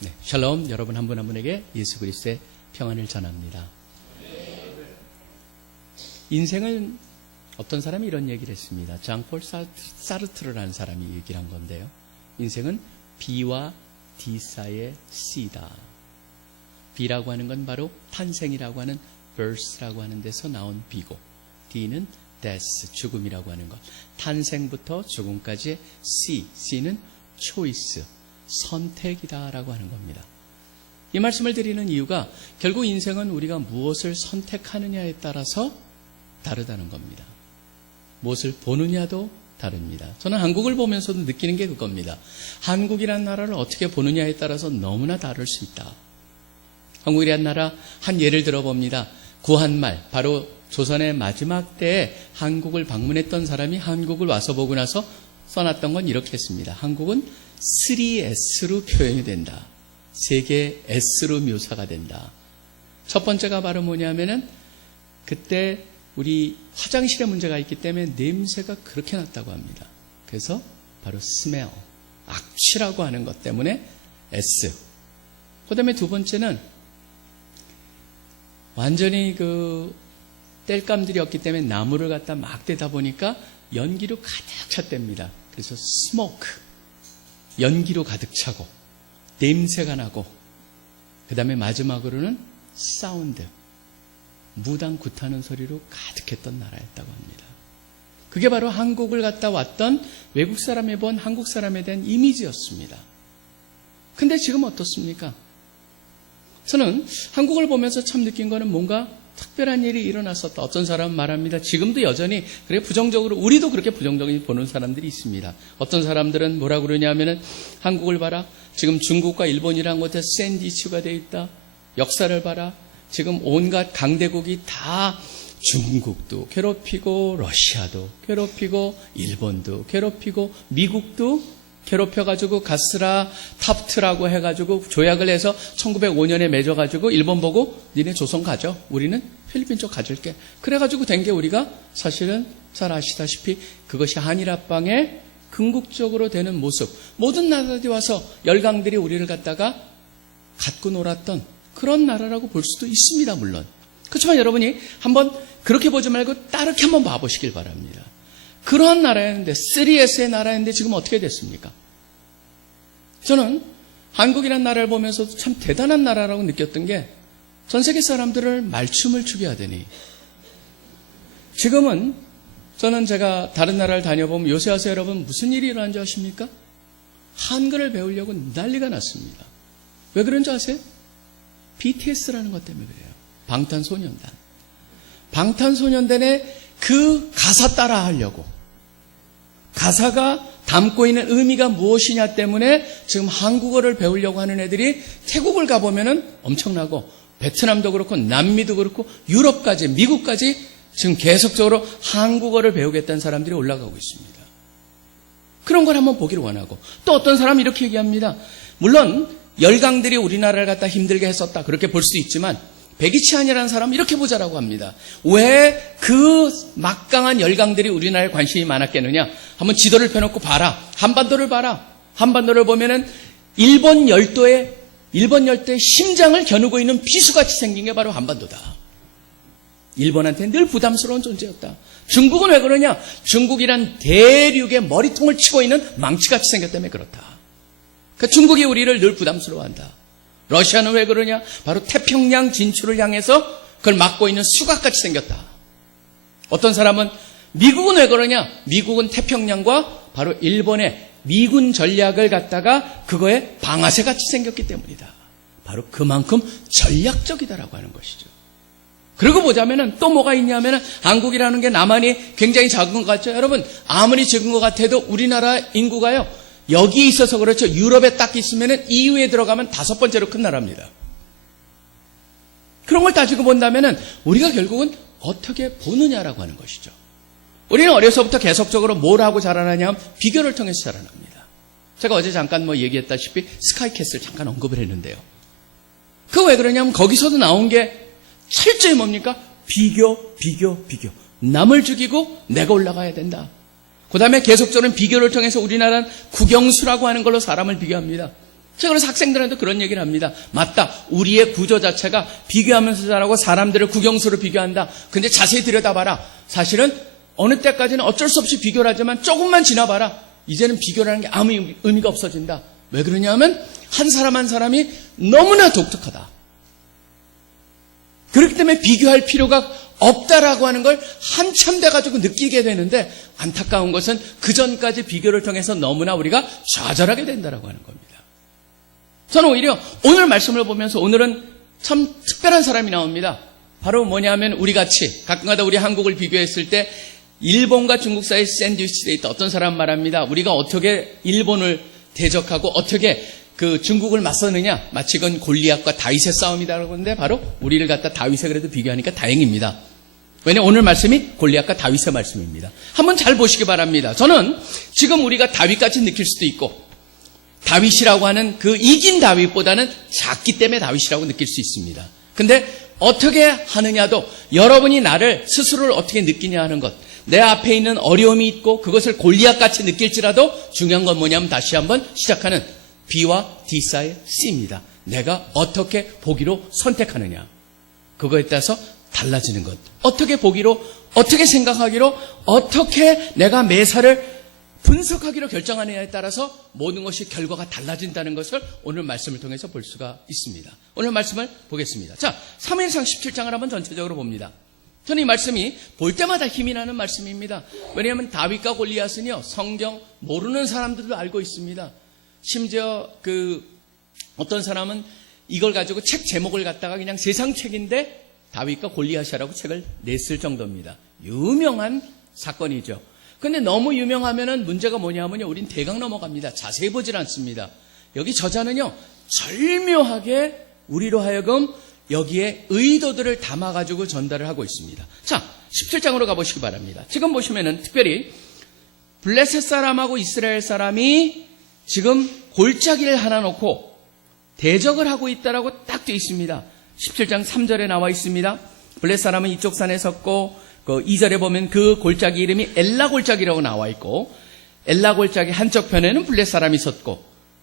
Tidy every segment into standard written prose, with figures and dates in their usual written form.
네, 샬롬. 여러분 한 분 한 분에게 예수 그리스도의 평안을 전합니다. 인생은 어떤 사람이 이런 얘기를 했습니다. 장폴 사르트르라는 사람이 얘기를 한 건데요. 인생은 B와 D 사이의 C다. B라고 하는 건 바로 탄생이라고 하는 birth라고 하는 데서 나온 B고, D는 death, 죽음이라고 하는 것. 탄생부터 죽음까지의 C는 choice, 선택이다라고 하는 겁니다. 이 말씀을 드리는 이유가 결국 인생은 우리가 무엇을 선택하느냐에 따라서 다르다는 겁니다. 무엇을 보느냐도 다릅니다. 저는 한국을 보면서도 느끼는 게 그겁니다. 한국이란 나라를 어떻게 보느냐에 따라서 너무나 다를 수 있다. 한국이란 나라 한 예를 들어봅니다. 구한말, 바로 조선의 마지막 때에 한국을 방문했던 사람이 한국을 와서 보고 나서 써놨던 건 이렇게 했습니다. 한국은 3S로 표현이 된다. 3개의 S로 묘사가 된다. 첫 번째가 바로 뭐냐면은 그때 우리 화장실에 문제가 있기 때문에 냄새가 그렇게 났다고 합니다. 그래서 바로 smell, 악취라고 하는 것 때문에 S. 그 다음에 두 번째는 완전히 땔감들이 없기 때문에 나무를 갖다 막 대다 보니까 연기로 가득 찼답니다. 그래서 smoke, 연기로 가득 차고 냄새가 나고, 그 다음에 마지막으로는 사운드, 무당 굿하는 소리로 가득했던 나라였다고 합니다. 그게 바로 한국을 갔다 왔던 외국 사람이 본 한국 사람에 대한 이미지였습니다. 근데 지금 어떻습니까? 저는 한국을 보면서 참 느낀 거는 뭔가 특별한 일이 일어났었다. 어떤 사람은 말합니다. 지금도 여전히 그래 부정적으로, 우리도 그렇게 부정적으로 보는 사람들이 있습니다. 어떤 사람들은 뭐라 그러냐면은 한국을 봐라. 지금 중국과 일본이란 곳에 샌드위치가 돼 있다. 역사를 봐라. 지금 온갖 강대국이 다 중국도 괴롭히고 러시아도 괴롭히고 일본도 괴롭히고 미국도 괴롭혀가지고 가스라 탑트라고 해가지고 조약을 해서 1905년에 맺어가지고 일본 보고 니네 조선 가죠. 우리는 필리핀 쪽 가줄게. 그래가지고 된 게 우리가 사실은 잘 아시다시피 그것이 한일합방의 궁극적으로 되는 모습. 모든 나라들이 와서 열강들이 우리를 갖다가 갖고 놀았던 그런 나라라고 볼 수도 있습니다. 물론. 그렇지만 여러분이 한번 그렇게 보지 말고 따르게 한번 봐보시길 바랍니다. 그런 나라였는데, 3S의 나라였는데 지금 어떻게 됐습니까? 저는 한국이라는 나라를 보면서도 참 대단한 나라라고 느꼈던 게 전 세계 사람들을 말춤을 추게 하더니, 지금은 저는 제가 다른 나라를 다녀보면 요새 와서 여러분 무슨 일이 일어난 줄 아십니까? 한글을 배우려고 난리가 났습니다. 왜 그런지 아세요? BTS라는 것 때문에 그래요. 방탄소년단. 방탄소년단의 그 가사 따라 하려고, 가사가 담고 있는 의미가 무엇이냐 때문에 지금 한국어를 배우려고 하는 애들이 태국을 가보면은 엄청나고, 베트남도 그렇고 남미도 그렇고 유럽까지 미국까지 지금 계속적으로 한국어를 배우겠다는 사람들이 올라가고 있습니다. 그런 걸 한번 보기를 원하고, 또 어떤 사람이 이렇게 얘기합니다. 물론 열강들이 우리나라를 갖다 힘들게 했었다, 그렇게 볼 수도 있지만 백이치안이라는 사람은 이렇게 보자라고 합니다. 왜 그 막강한 열강들이 우리나라에 관심이 많았겠느냐? 한번 지도를 펴놓고 봐라. 한반도를 봐라. 한반도를 보면은 일본 열도의 심장을 겨누고 있는 비수같이 생긴 게 바로 한반도다. 일본한테 늘 부담스러운 존재였다. 중국은 왜 그러냐? 중국이란 대륙의 머리통을 치고 있는 망치같이 생겼기 때문에 그렇다. 그러니까 중국이 우리를 늘 부담스러워한다. 러시아는 왜 그러냐? 바로 태평양 진출을 향해서 그걸 막고 있는 수각같이 생겼다. 어떤 사람은 미국은 왜 그러냐? 미국은 태평양과 바로 일본의 미군 전략을 갖다가 그거에 방아쇠같이 생겼기 때문이다. 바로 그만큼 전략적이다라고 하는 것이죠. 그러고 보자면은 또 뭐가 있냐면은 한국이라는 게 나만이 굉장히 작은 것 같죠? 여러분, 아무리 적은 것 같아도 우리나라 인구가요, 여기에 있어서 그렇죠. 유럽에 딱 있으면은 EU에 들어가면 5번째로 큰 나라입니다. 그런 걸 따지고 본다면은 우리가 결국은 어떻게 보느냐라고 하는 것이죠. 우리는 어려서부터 계속적으로 뭘 하고 자라나냐 하면 비교를 통해서 자라납니다. 제가 어제 잠깐 얘기했다시피 스카이캐슬 잠깐 언급을 했는데요. 그거 왜 그러냐면 거기서도 나온 게 철저히 뭡니까? 비교. 남을 죽이고 내가 올라가야 된다. 그 다음에 계속적으로 비교를 통해서 우리나라는 국영수라고 하는 걸로 사람을 비교합니다. 제가 그래서 학생들한테 그런 얘기를 합니다. 맞다. 우리의 구조 자체가 비교하면서 자라고 사람들을 국영수로 비교한다. 근데 자세히 들여다봐라. 사실은 어느 때까지는 어쩔 수 없이 비교를 하지만 조금만 지나봐라. 이제는 비교라는 게 아무 의미가 없어진다. 왜 그러냐면 한 사람 한 사람이 너무나 독특하다. 그렇기 때문에 비교할 필요가 없다라고 하는 걸 한참 돼가지고 느끼게 되는데 안타까운 것은 그 전까지 비교를 통해서 너무나 우리가 좌절하게 된다라고 하는 겁니다. 저는 오히려 오늘 말씀을 보면서 오늘은 참 특별한 사람이 나옵니다. 바로 뭐냐면 우리같이 가끔가다 우리 한국을 비교했을 때 일본과 중국 사이에 샌드위치돼 있다. 어떤 사람 말합니다. 우리가 어떻게 일본을 대적하고 어떻게 그 중국을 맞서느냐. 마치 그건 골리앗과 다윗의 싸움이다라고 하는데 바로 우리를 갖다 다윗에 그래도 비교하니까 다행입니다. 왜냐하면 오늘 말씀이 골리앗과 다윗의 말씀입니다. 한번 잘 보시기 바랍니다. 저는 지금 우리가 다윗같이 느낄 수도 있고 다윗이라고 하는 그 이긴 다윗보다는 작기 때문에 다윗이라고 느낄 수 있습니다. 근데 어떻게 하느냐도 여러분이 나를 스스로를 어떻게 느끼냐 하는 것, 내 앞에 있는 어려움이 있고 그것을 골리앗같이 느낄지라도 중요한 건 뭐냐면 다시 한번 시작하는 B와 D 사이의 C입니다. 내가 어떻게 보기로 선택하느냐. 그거에 따라서 달라지는 것. 어떻게 보기로, 어떻게 생각하기로, 어떻게 내가 매사를 분석하기로 결정하느냐에 따라서 모든 것이 결과가 달라진다는 것을 오늘 말씀을 통해서 볼 수가 있습니다. 오늘 말씀을 보겠습니다. 자, 사무엘상 17장을 한번 전체적으로 봅니다. 저는 이 말씀이 볼 때마다 힘이 나는 말씀입니다. 왜냐하면 다윗과 골리앗은요, 성경 모르는 사람들도 알고 있습니다. 심지어 어떤 사람은 이걸 가지고 책 제목을 갖다가 그냥 세상 책인데 다윗과 골리앗이라고 책을 냈을 정도입니다. 유명한 사건이죠. 근데 너무 유명하면은 문제가 뭐냐면요. 우린 대강 넘어갑니다. 자세히 보질 않습니다. 여기 저자는요. 절묘하게 우리로 하여금 여기에 의도들을 담아가지고 전달을 하고 있습니다. 자, 17장으로 가보시기 바랍니다. 지금 보시면은 특별히 블레셋 사람하고 이스라엘 사람이 지금 골짜기를 하나 놓고 대적을 하고 있다라고 딱 되어 있습니다. 17장 3절에 나와 있습니다. 블레셋 사람은 이쪽 산에 섰고 2절에 보면 그 골짜기 이름이 엘라 골짜기라고 나와 있고 엘라 골짜기 한쪽 편에는 블레셋 사람이 섰고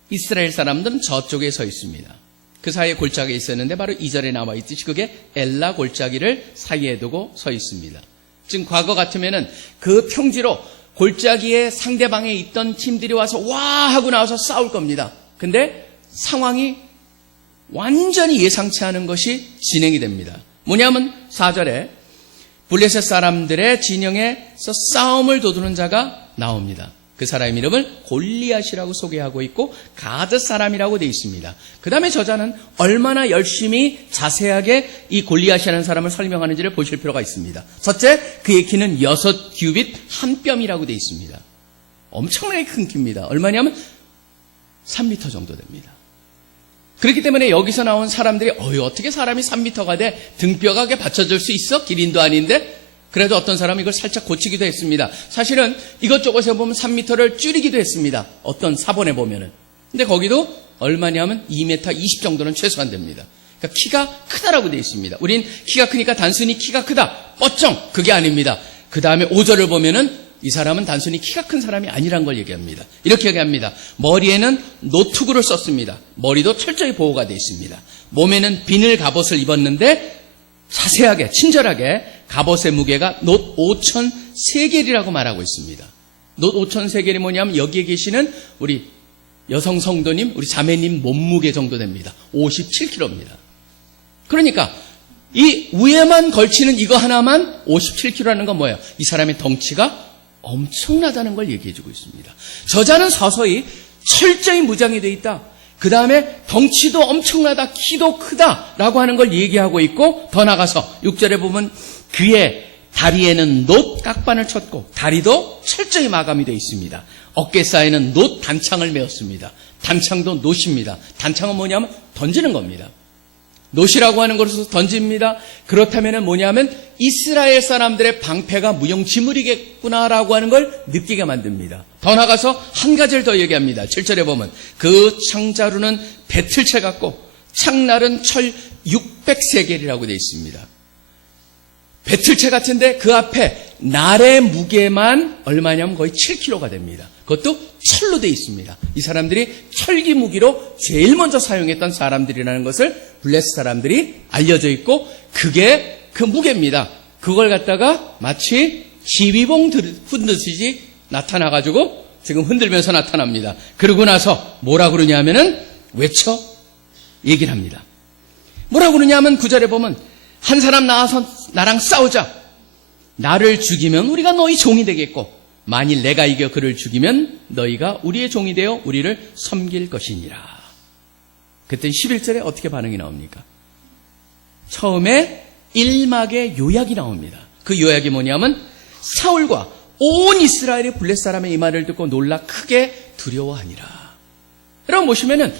이스라엘 사람들은 저쪽에 서 있습니다. 그 사이에 골짜기가 있었는데 바로 2절에 나와 있듯이 그게 엘라 골짜기를 사이에 두고 서 있습니다. 지금 과거 같으면은 그 평지로 골짜기의 상대방에 있던 팀들이 와서 와 하고 나와서 싸울 겁니다. 근데 상황이 완전히 예상치 않은 것이 진행이 됩니다. 뭐냐면 4절에 블레셋 사람들의 진영에서 싸움을 도두는 자가 나옵니다. 그 사람 이름을 골리앗이라고 소개하고 있고 가드 사람이라고 되어 있습니다. 그 다음에 저자는 얼마나 열심히 자세하게 이 골리앗이라는 사람을 설명하는지를 보실 필요가 있습니다. 첫째, 그의 키는 6규빗 한 뼘이라고 되어 있습니다. 엄청나게 큰 키입니다. 얼마냐면 3m 정도 됩니다. 그렇기 때문에 여기서 나온 사람들이 어떻게 사람이 3m가 돼? 등뼈가 받쳐줄 수 있어? 기린도 아닌데? 그래도 어떤 사람은 이걸 살짝 고치기도 했습니다. 사실은 이것저것에 보면 3m를 줄이기도 했습니다. 어떤 사본에 보면은. 근데 거기도 얼마냐면 2m 20 정도는 최소한 됩니다. 그러니까 키가 크다라고 되어 있습니다. 우린 키가 크니까 단순히 키가 크다. 뻗정. 그게 아닙니다. 그 다음에 5절을 보면은 이 사람은 단순히 키가 큰 사람이 아니란 걸 얘기합니다. 이렇게 얘기합니다. 머리에는 노투구를 썼습니다. 머리도 철저히 보호가 되어 있습니다. 몸에는 비늘 갑옷을 입었는데 자세하게 친절하게 갑옷의 무게가 놋 5,000세겔이라고 말하고 있습니다. 놋 5,000세겔이 뭐냐면 여기에 계시는 우리 여성 성도님, 우리 자매님 몸무게 정도 됩니다. 57kg입니다. 그러니까 이 위에만 걸치는 이거 하나만 57kg라는 건 뭐예요? 이 사람의 덩치가 엄청나다는 걸 얘기해주고 있습니다. 저자는 서서히 철저히 무장이 되어 있다. 그 다음에 덩치도 엄청나다, 키도 크다라고 하는 걸 얘기하고 있고 더 나가서 6절에 보면 그의 다리에는 놋 깍반을 쳤고 다리도 철저히 마감이 되어 있습니다. 어깨 사이에는 놋 단창을 메었습니다. 단창도 놋입니다. 단창은 뭐냐면 던지는 겁니다. 놋이라고 하는 것으로 던집니다. 그렇다면 뭐냐면 이스라엘 사람들의 방패가 무용지물이겠구나라고 하는 걸 느끼게 만듭니다. 더 나가서 한 가지를 더 얘기합니다. 7절에 보면 그 창자루는 배틀채 같고 창날은 철 600세겔이라고 되어 있습니다. 배틀체 같은데 그 앞에 날의 무게만 얼마냐면 거의 7kg가 됩니다. 그것도 철로 돼 있습니다. 이 사람들이 철기 무기로 제일 먼저 사용했던 사람들이라는 것을 블레스 사람들이 알려져 있고 그게 그 무게입니다. 그걸 갖다가 마치 지휘봉 흔드듯이 나타나가지고 지금 흔들면서 나타납니다. 그러고 나서 뭐라 그러냐면은 외쳐 얘기를 합니다. 뭐라 그러냐면 9절에 보면 한 사람 나와서 나랑 싸우자. 나를 죽이면 우리가 너희 종이 되겠고 만일 내가 이겨 그를 죽이면 너희가 우리의 종이 되어 우리를 섬길 것이니라. 그때 11절에 어떻게 반응이 나옵니까? 처음에 1막의 요약이 나옵니다. 그 요약이 뭐냐면 사울과 온 이스라엘이 블레셋 사람의 이 말을 듣고 놀라 크게 두려워하니라. 여러분 보시면은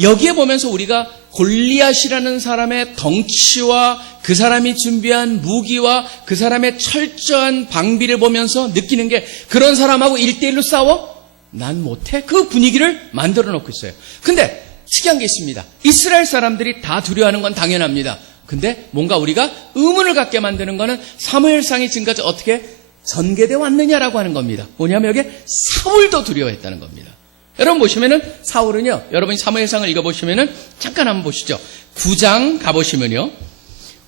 여기에 보면서 우리가 골리앗이라는 사람의 덩치와 그 사람이 준비한 무기와 그 사람의 철저한 방비를 보면서 느끼는 게 그런 사람하고 1대1로 싸워? 난 못해? 그 분위기를 만들어 놓고 있어요. 근데 특이한 게 있습니다. 이스라엘 사람들이 다 두려워하는 건 당연합니다. 근데 뭔가 우리가 의문을 갖게 만드는 거는 사무엘상이 지금까지 어떻게 전개되어 왔느냐라고 하는 겁니다. 뭐냐면 여기에 사울도 두려워했다는 겁니다. 여러분 보시면은 사울은요, 여러분이 사무엘상을 읽어보시면은 잠깐 한번 보시죠. 9장 가보시면요.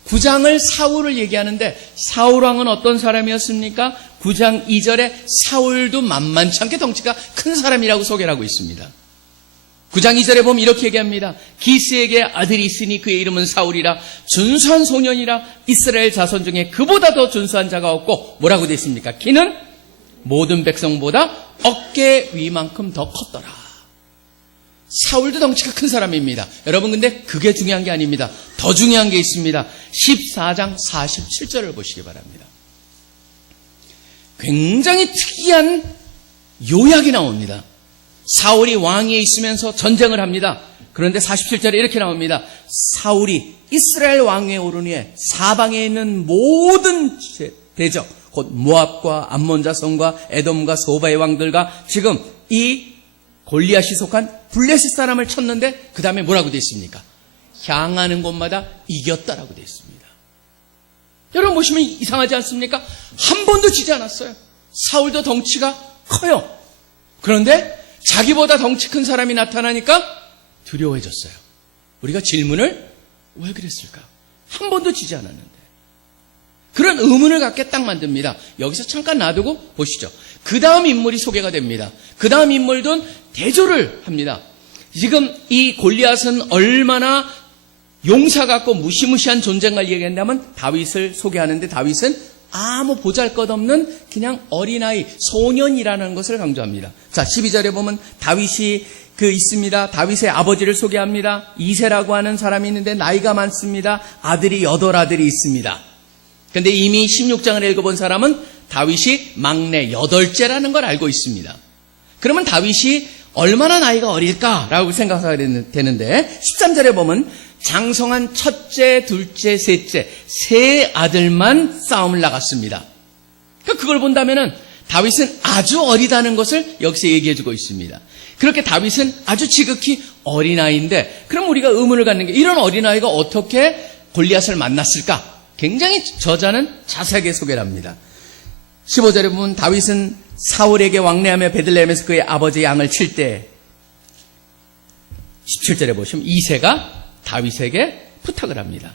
9장을 사울을 얘기하는데 사울왕은 어떤 사람이었습니까? 9장 2절에 사울도 만만치 않게 덩치가 큰 사람이라고 소개를 하고 있습니다. 9장 2절에 보면 이렇게 얘기합니다. 기스에게 아들이 있으니 그의 이름은 사울이라. 준수한 소년이라. 이스라엘 자손 중에 그보다 더 준수한 자가 없고 뭐라고 되어 있습니까? 키는 모든 백성보다 어깨 위만큼 더 컸더라. 사울도 덩치가 큰 사람입니다. 여러분 근데 그게 중요한 게 아닙니다. 더 중요한 게 있습니다. 14장 47절을 보시기 바랍니다. 굉장히 특이한 요약이 나옵니다. 사울이 왕위에 있으면서 전쟁을 합니다. 그런데 47절에 이렇게 나옵니다. 사울이 이스라엘 왕위에 오른 후에 사방에 있는 모든 대적 곧 모압과 암몬 자손과 에돔과 소바의 왕들과 지금 이 골리앗이 속한 블레셋 사람을 쳤는데 그 다음에 뭐라고 되어 있습니까? 향하는 곳마다 이겼다라고 되어 있습니다. 여러분 보시면 이상하지 않습니까? 한 번도 지지 않았어요. 사울도 덩치가 커요. 그런데 자기보다 덩치 큰 사람이 나타나니까 두려워해졌어요. 우리가 질문을 왜 그랬을까? 한 번도 지지 않았는데. 그런 의문을 갖게 딱 만듭니다. 여기서 잠깐 놔두고 보시죠. 그 다음 인물이 소개가 됩니다. 그 다음 인물도 대조를 합니다. 지금 이 골리앗은 얼마나 용사 같고 무시무시한 존재인가를 얘기한다면 다윗을 소개하는데 다윗은 아무 보잘것없는 그냥 어린아이, 소년이라는 것을 강조합니다. 자, 12절에 보면 다윗이 있습니다. 다윗의 아버지를 소개합니다. 이새라고 하는 사람이 있는데 나이가 많습니다. 아들이 8아들이 있습니다. 근데 이미 16장을 읽어본 사람은 다윗이 막내 8째라는 걸 알고 있습니다. 그러면 다윗이 얼마나 나이가 어릴까라고 생각하게 되는데 13절에 보면 장성한 첫째, 둘째, 셋째 세 아들만 싸움을 나갔습니다. 그러니까 그걸 본다면은 다윗은 아주 어리다는 것을 여기서 얘기해주고 있습니다. 그렇게 다윗은 아주 지극히 어린아이인데 그럼 우리가 의문을 갖는 게 이런 어린아이가 어떻게 골리앗을 만났을까? 굉장히 저자는 자세하게 소개를 합니다. 15절에 보면 다윗은 사울에게 왕래하며 베들레헴에서 그의 아버지 양을 칠 때 17절에 보시면 이새가 다윗에게 부탁을 합니다.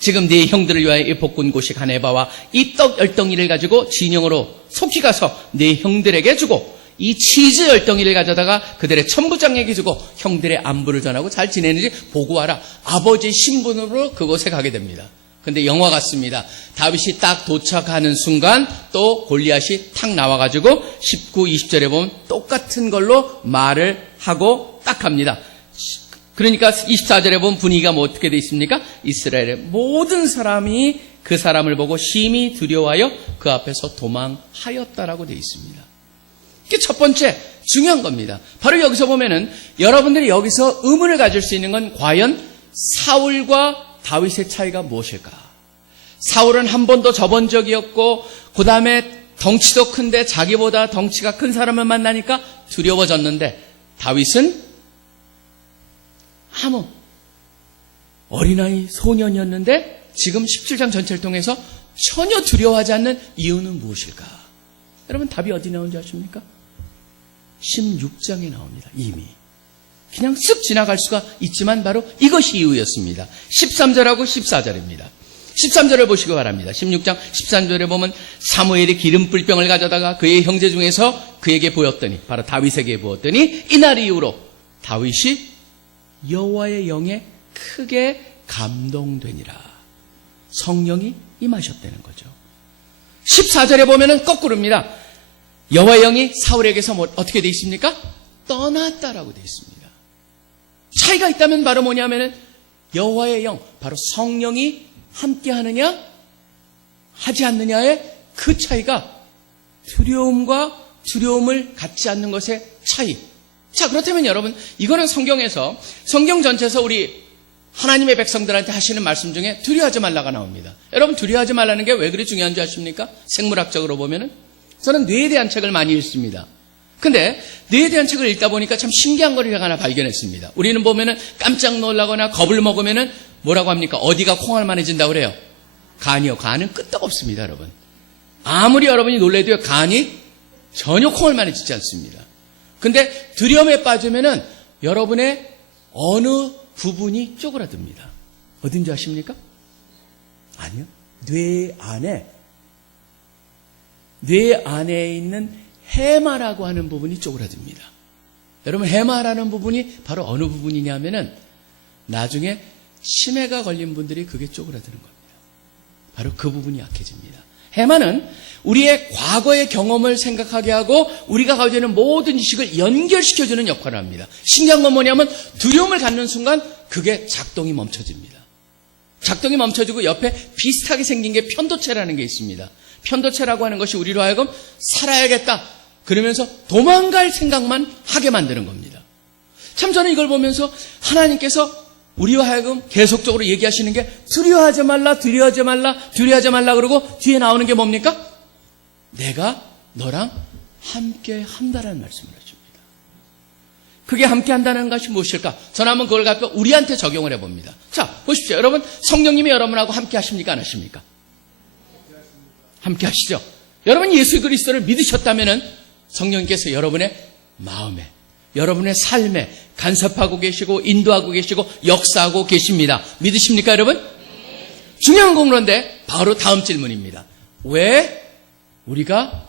지금 네 형들을 위하여 이 볶은 고식 한 에바와 이 떡 10덩이를 가지고 진영으로 속히 가서 네 형들에게 주고 이 치즈 10덩이를 가져다가 그들의 천부장에게 주고 형들의 안부를 전하고 잘 지내는지 보고 와라. 아버지 신분으로 그곳에 가게 됩니다. 근데 영화 같습니다. 다윗이 딱 도착하는 순간 또 골리앗이 탁 나와가지고 19, 20절에 보면 똑같은 걸로 말을 하고 딱 합니다. 그러니까 24절에 보면 분위기가 뭐 어떻게 되어 있습니까? 이스라엘의 모든 사람이 그 사람을 보고 심히 두려워하여 그 앞에서 도망하였다라고 되어 있습니다. 이게 첫 번째 중요한 겁니다. 바로 여기서 보면은 여러분들이 여기서 의문을 가질 수 있는 건 과연 사울과 다윗의 차이가 무엇일까? 사울은 한 번도 져본 적이 없고 그 다음에 덩치도 큰데 자기보다 덩치가 큰 사람을 만나니까 두려워졌는데 다윗은 어린아이 소년이었는데 지금 17장 전체를 통해서 전혀 두려워하지 않는 이유는 무엇일까? 여러분 답이 어디 나오는지 아십니까? 16장에 나옵니다. 이미. 그냥 쓱 지나갈 수가 있지만 바로 이것이 이유였습니다. 13절하고 14절입니다. 13절을 보시기 바랍니다. 16장 13절에 보면 사무엘이 기름 뿔병을 가져다가 그의 형제 중에서 그에게 보였더니, 바로 다윗에게 보였더니 이날 이후로 다윗이 여호와의 영에 크게 감동되니라. 성령이 임하셨다는 거죠. 14절에 보면은 거꾸로입니다. 여호와의 영이 사울에게서 어떻게 되어 있습니까? 떠났다라고 되어 있습니다. 차이가 있다면 바로 뭐냐면은 여호와의 영, 바로 성령이 함께 하느냐 하지 않느냐의 그 차이가 두려움과 두려움을 갖지 않는 것의 차이. 자, 그렇다면 여러분, 이거는 성경에서, 성경 전체에서 우리 하나님의 백성들한테 하시는 말씀 중에 두려워하지 말라가 나옵니다. 여러분, 두려워하지 말라는 게 왜 그리 중요한지 아십니까? 생물학적으로 보면은 저는 뇌에 대한 책을 많이 읽습니다. 근데 뇌에 대한 책을 읽다 보니까 참 신기한 걸 하나 발견했습니다. 우리는 보면은 깜짝 놀라거나 겁을 먹으면은 뭐라고 합니까? 어디가 콩알만해진다고 그래요? 간이요. 간은 끄떡없습니다, 여러분. 아무리 여러분이 놀래도요, 간이 전혀 콩알만해지지 않습니다. 근데 두려움에 빠지면은 여러분의 어느 부분이 쪼그라듭니다. 어딘지 아십니까? 아니요. 뇌 안에 있는 해마라고 하는 부분이 쪼그라듭니다. 여러분, 해마라는 부분이 바로 어느 부분이냐면은 나중에 치매가 걸린 분들이 그게 쪼그라드는 겁니다. 바로 그 부분이 약해집니다. 해마는 우리의 과거의 경험을 생각하게 하고 우리가 가지고 있는 모든 지식을 연결시켜주는 역할을 합니다. 신기한 건 뭐냐면 두려움을 갖는 순간 그게 작동이 멈춰집니다. 작동이 멈춰지고 옆에 비슷하게 생긴 게 편도체라는 게 있습니다. 편도체라고 하는 것이 우리로 하여금 살아야겠다 그러면서 도망갈 생각만 하게 만드는 겁니다. 참 저는 이걸 보면서 하나님께서 우리와 하여금 계속적으로 얘기하시는 게 두려워하지 말라, 두려워하지 말라, 두려워하지 말라 그러고 뒤에 나오는 게 뭡니까? 내가 너랑 함께 한다라는 말씀을 해줍니다. 그게 함께 한다는 것이 무엇일까? 저는 한번 그걸 갖고 우리한테 적용을 해봅니다. 자, 보십시오. 여러분, 성령님이 여러분하고 함께 하십니까? 안 하십니까? 함께 하시죠. 여러분 예수 그리스도를 믿으셨다면은 성령님께서 여러분의 마음에, 여러분의 삶에 간섭하고 계시고 인도하고 계시고 역사하고 계십니다. 믿으십니까, 여러분? 중요한 건 그런데 바로 다음 질문입니다. 왜 우리가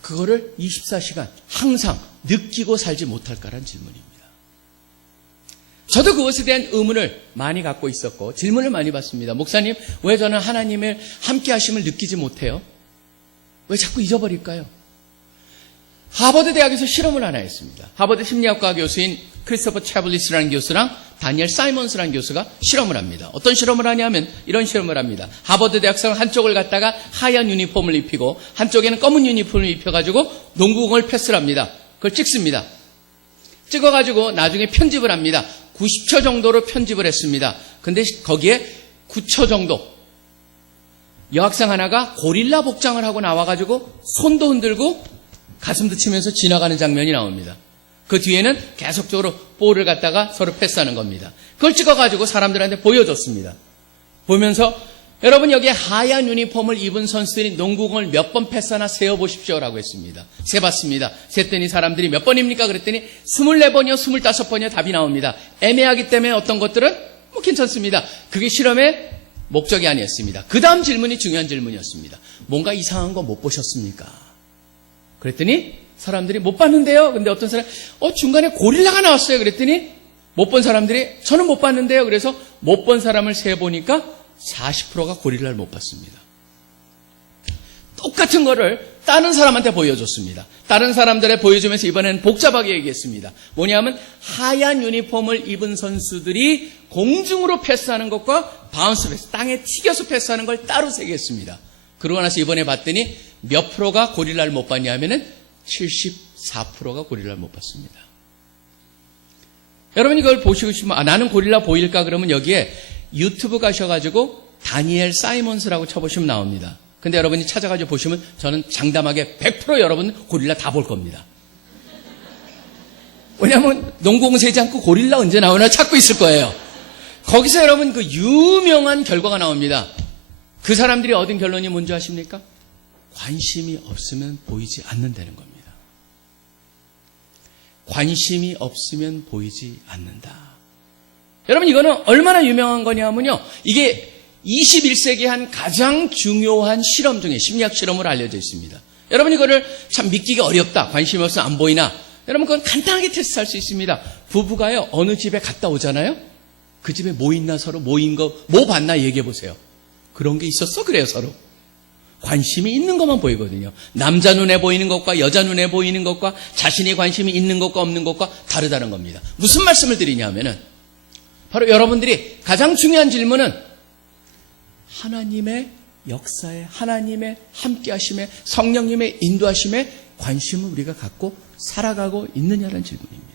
그거를 24시간 항상 느끼고 살지 못할까라는 질문입니다. 저도 그것에 대한 의문을 많이 갖고 있었고 질문을 많이 받습니다. 목사님, 왜 저는 하나님의 함께 하심을 느끼지 못해요? 왜 자꾸 잊어버릴까요? 하버드 대학에서 실험을 하나 했습니다. 하버드 심리학과 교수인 크리스토퍼 차블리스라는 교수랑 다니엘 사이먼스라는 교수가 실험을 합니다. 어떤 실험을 하냐면 이런 실험을 합니다. 하버드 대학생 한쪽을 갖다가 하얀 유니폼을 입히고 한쪽에는 검은 유니폼을 입혀가지고 농구공을 패스를 합니다. 그걸 찍습니다. 찍어가지고 나중에 편집을 합니다. 90초 정도로 편집을 했습니다. 근데 거기에 9초 정도 여학생 하나가 고릴라 복장을 하고 나와가지고 손도 흔들고 가슴도 치면서 지나가는 장면이 나옵니다. 그 뒤에는 계속적으로 볼을 갖다가 서로 패스하는 겁니다. 그걸 찍어가지고 사람들한테 보여줬습니다. 보면서 여러분 여기에 하얀 유니폼을 입은 선수들이 농구공을 몇 번 패스하나 세어보십시오라고 했습니다. 세봤습니다. 셌더니 사람들이 몇 번입니까? 그랬더니 24번이요 25번이요 답이 나옵니다. 애매하기 때문에 어떤 것들은 뭐 괜찮습니다. 그게 실험의 목적이 아니었습니다. 그 다음 질문이 중요한 질문이었습니다. 뭔가 이상한 거 못 보셨습니까? 그랬더니 사람들이 못 봤는데요. 근데 어떤 사람 중간에 고릴라가 나왔어요. 그랬더니 못 본 사람들이 저는 못 봤는데요. 그래서 못 본 사람을 세보니까 40%가 고릴라를 못 봤습니다. 똑같은 거를 다른 사람한테 보여줬습니다. 다른 사람들에 보여주면서 이번에는 복잡하게 얘기했습니다. 뭐냐면 하얀 유니폼을 입은 선수들이 공중으로 패스하는 것과 바운스 패스, 땅에 튀겨서 패스하는 걸 따로 세겠습니다. 그러고 나서 이번에 봤더니 몇 프로가 고릴라를 못 봤냐 하면은 74%가 고릴라를 못 봤습니다. 여러분 이걸 보시고 싶으면 나는 고릴라 보일까? 그러면 여기에 유튜브 가셔가지고 다니엘 사이먼스라고 쳐보시면 나옵니다. 근데 여러분이 찾아가지고 보시면 저는 장담하게 100% 여러분 고릴라 다 볼 겁니다. 왜냐하면 농구공 세지 않고 고릴라 언제 나오나 찾고 있을 거예요. 거기서 여러분 그 유명한 결과가 나옵니다. 그 사람들이 얻은 결론이 뭔지 아십니까? 관심이 없으면 보이지 않는다는 겁니다. 관심이 없으면 보이지 않는다. 여러분, 이거는 얼마나 유명한 거냐면요, 이게 21세기에 한 가장 중요한 실험 중에 심리학 실험으로 알려져 있습니다. 여러분, 이거를 참 믿기가 어렵다, 관심이 없으면 안 보이나, 여러분 그건 간단하게 테스트할 수 있습니다. 부부가요 어느 집에 갔다 오잖아요. 그 집에 뭐 있나, 서로 모인 거 뭐 봤나 얘기해 보세요. 그런 게 있었어? 그래요. 서로 관심이 있는 것만 보이거든요. 남자 눈에 보이는 것과 여자 눈에 보이는 것과 자신이 관심이 있는 것과 없는 것과 다르다는 겁니다. 무슨 말씀을 드리냐면은 바로 여러분들이 가장 중요한 질문은 하나님의 역사에, 하나님의 함께하심에, 성령님의 인도하심에 관심을 우리가 갖고 살아가고 있느냐는 질문입니다.